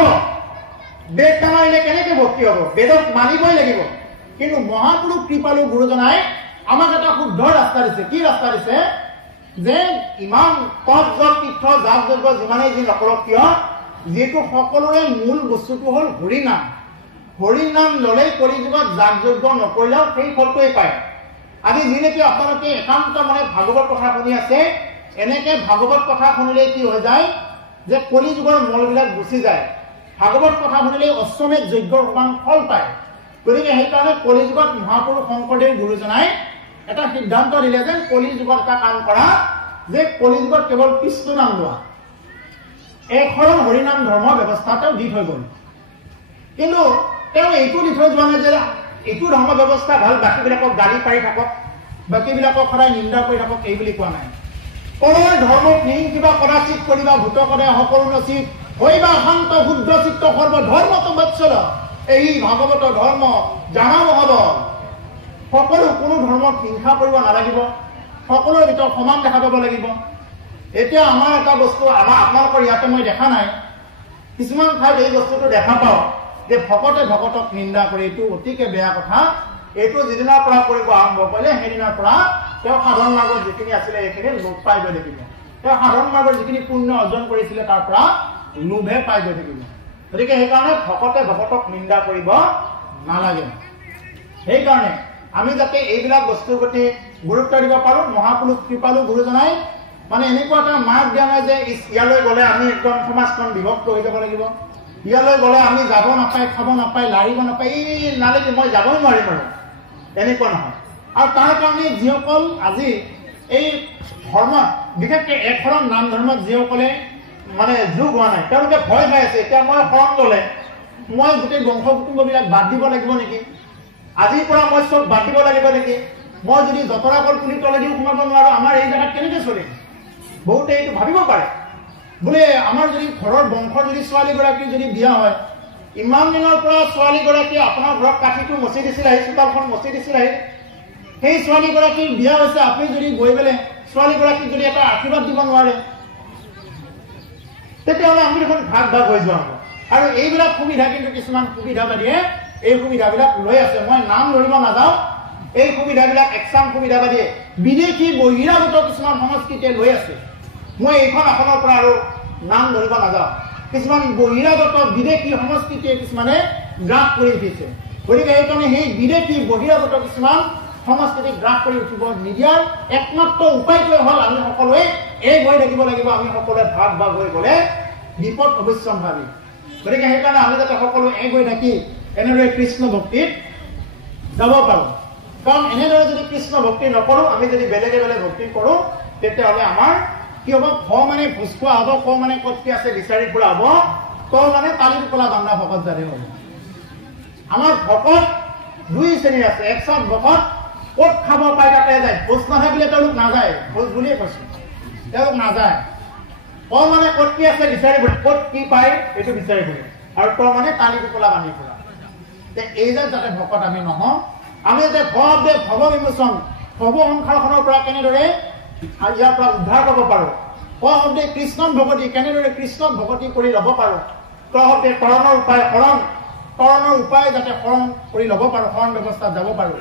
বেদ নামানিলে কেনেকৈ ভক্তি হ'ব? বেদক মানিবই লাগিব। কিন্তু মহাপুৰুষ কৃপালু গুৰুজনাই আমাক এটা শুদ্ধ ৰাস্তা দিছে। কি ৰাস্তা দিছে? যে ইমান তপ জপ তীৰ্থ যাগ যজ্ঞ যিমানেই যি নকৰক কিয়, যিহেতু সকলোৰে মূল বস্তুটো হ'ল হৰিনাম। হৰিনাম ল'লেই কলিযুগত যাগ যজ্ঞ নকৰিলেও সেই ফলটোৱেই পায়। আজি যি নেকি আপোনালোকে একান্ত মানে ভাগৱত কথা শুনি আছে, এনেকে ভাগৱত কথা শুনিলে কি হৈ যায় যে কলিযুগৰ মলবিলাক গুচি যায়। ভাগৱত কথা শুনিলে অশ্বমেধ যজ্ঞৰ সমান ফল পায়। গতিকে সেইকাৰণে কলিযুগত মহাপুৰুষ শংকৰদেৱ গুৰুজনাই এটা সিদ্ধান্ত দিলে যে কলিযুগত এটা কাম কৰা, যে কলিযুগত কেৱল কৃষ্ণ নাম লোৱা, একশৰণ হৰিনাম ধৰ্ম ব্যৱস্থা তেওঁ দি থৈ গ'ল। কিন্তু তেওঁ এইটো দি থৈ যোৱা নাই যে এইটো ধৰ্ম ব্যৱস্থা ভাল, বাকীবিলাকক গালি পাৰি থাকক, বাকীবিলাকক সদায় নিন্দা কৰি থাকক, এই বুলি কোৱা নাই। কলৰ ধৰ্মক নিম কিবা কদাচিত কৰিবা ভূত কদে সকলো নচিত হৈবা শান্ত শুদ্ধ চিত্ত সৰ্ব ধৰ্মটো বৎসল, এই ভাগৱত ধৰ্ম জানাও হ'ব। সকলো কোনো ধৰ্মক হিংসা কৰিব নালাগিব, সকলোৰে ভিতৰত সমান দেখা পাব লাগিব। এতিয়া আমাৰ এটা বস্তু আপোনালোকৰ ইয়াতে মই দেখা নাই, কিছুমান ঠাইত এই বস্তুটো দেখা পাওঁ যে ভকতে ভকতক নিন্দা কৰে। এইটো অতিকে বেয়া কথা। এইটো যিদিনাৰ পৰা কৰিব আৰম্ভ কৰিলে সেইদিনাৰ পৰা তেওঁ সাধাৰণ মাৰ্গত যিখিনি আছিলে সেইখিনি লোপ পাই গৈ থাকিব। তেওঁ সাধাৰণ মাৰ্গত যিখিনি পুণ্য অৰ্জন কৰিছিলে তাৰ পৰা লোভে পাই গৈ থাকিব। গতিকে সেইকাৰণে ভকতে ভকতক নিন্দা কৰিব নালাগে। সেইকাৰণে আমি যাতে এইবিলাক বস্তুৰ প্ৰতি গুৰুত্ব দিব পাৰোঁ, মহাপুৰুষ কৃপালু গুৰুজনাই মানে এনেকুৱা এটা মাৰ্ক দিয়া নাই যে ইয়ালৈ গ'লে আমি একদম সমাজখন বিভক্ত হৈ যাব লাগিব, ইয়ালৈ গ'লে আমি যাব নাপায়, খাব নাপায়, লাৰিব নাপায়, এই নালাগে মই যাবই নোৱাৰিম আৰু, এনেকুৱা নহয়। আৰু তাৰ কাৰণে যিসকল আজি এই ধৰ্মত বিশেষকৈ এশৰণ নাম ধৰ্মত যিসকলে মানে যোগ হোৱা নাই তেওঁলোকে ভয় পাই আছে, এতিয়া মই শৰণ ল'লে মই গোটেই বংশ কুটুম্ববিলাক বাদ দিব লাগিব নেকি, আজিৰ পৰা মই চব বাদ দিব লাগিব নেকি, মই যদি জতৰা কল পুলি তলেদিও সোমাব নোৱাৰো আমাৰ এই জেগাত কেনেকৈ চলিম। বহুতে এইটো ভাবিব পাৰে বোলে আমাৰ যদি ঘৰৰ বংশৰ যদি ছোৱালীগৰাকী যদি বিয়া হয়, ইমান দিনৰ পৰা ছোৱালীগৰাকীয়ে আপোনাৰ ঘৰত কাঠিটো মচি দিছিল আহি, চোতালখন মচি দিছিল আহি, সেই ছোৱালীগৰাকীৰ বিয়া হৈছে, আপুনি যদি গৈ পেলাই ছোৱালীগৰাকীক যদি এটা আশীৰ্বাদ দিব নোৱাৰে তেতিয়াহ'লে আমি দেখোন ভাগ ভাগ হৈ যোৱা হ'ব। আৰু এইবিলাক সুবিধা কিন্তু কিছুমান সুবিধাবাদীয়ে এই সুবিধাবিলাক লৈ আছে, মই নাম ধৰিব নাযাওঁ, এই সুবিধাবিলাক একচাম সুবিধাবাদীয়ে বিদেশী বহিৰাগত কিছুমান সংস্কৃতিয়ে লৈ আছে, মই এইখন আসনৰ পৰা আৰু নাম ধৰিব নাযাওঁ, কিছুমান বহিৰাগত বিদেশী সংস্কৃতিয়ে কিছুমানে গ্ৰাস কৰি উঠিছে। গতিকে সেইকাৰণে সেই বিদেশী বহিৰাগত কিছুমান সংস্কৃতিক গ্ৰাস কৰি উঠিব নিদিয়াৰ একমাত্ৰ উপায়টোৱে হ'ল আমি সকলোৱে এক হৈ থাকিব লাগিব, আমি সকলোৱে ভাগ ভাগ হৈ গ'লে বিপদ অৱশ্যম্ভাৱী। গতিকে সেইকাৰণে আমি যাতে সকলো এক হৈ থাকি এনেদৰে কৃষ্ণ ভক্তিত যাব পাৰোঁ, কাৰণ এনেদৰে যদি কৃষ্ণ ভক্তি নকৰোঁ, আমি যদি বেলেগে বেলেগ ভক্তি কৰোঁ তেতিয়াহ'লে আমাৰ কি হ'ব, খ মানে ভোজ খোৱা হ'ব, ক মানে ক'ত কি আছে বিচাৰি ফুৰা হ'ব, ত মানে তালিৰ কলা বান্ধা ভকত জাতি হ'ব। আমাৰ ভকত দুই শ্ৰেণীৰ আছে, এক চাপ ভকত ক'ত খাব পায় তাতে যায়, ভোজ নাথাকিলে তেওঁলোক নাযায়, ভোজ বুলিয়ে কৈছো, তেওঁলোক নাযায়। ক মানে ক'ত কি আছে বিচাৰি ফুৰে, ক'ত কি পায় এইটো বিচাৰি ফুৰে, আৰু ত মানে তালিৰ কলা বান্ধি ফুৰা। এই যে যাতে ভকত আমি নহওঁ, আমি যাতে ভৱ বিমোচন ভৱ সংসাৰখনৰ পৰা কেনেদৰে ইয়াৰ পৰা উদ্ধাৰ পাব পাৰোঁ, ক শব্দে কৃষ্ণন ভগৱতী কেনেদৰে কৃষ্ণক ভগৱতী কৰি ল'ব পাৰোঁ, ক শব্দে কৰণৰ উপায় কৰণৰ উপায় যাতে শৰণ কৰি ল'ব পাৰোঁ, শৰণ ব্যৱস্থাত যাব পাৰোঁ,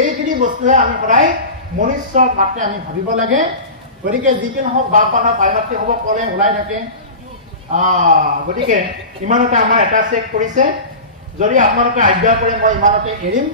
এইখিনি বস্তুহে আমি সদায় মনুষ্য মাত্ৰে আমি ভাবিব লাগে। গতিকে যি কি নহওক বাপ বান্ধৱ পাই মাতৃ হ'ব ক'লে ওলাই থাকে। গতিকে ইমানতে আমাৰ এটা চেক কৰিছে, যদি আপোনালোকে আজ্ঞা কৰে মই ইমানতে এৰিম।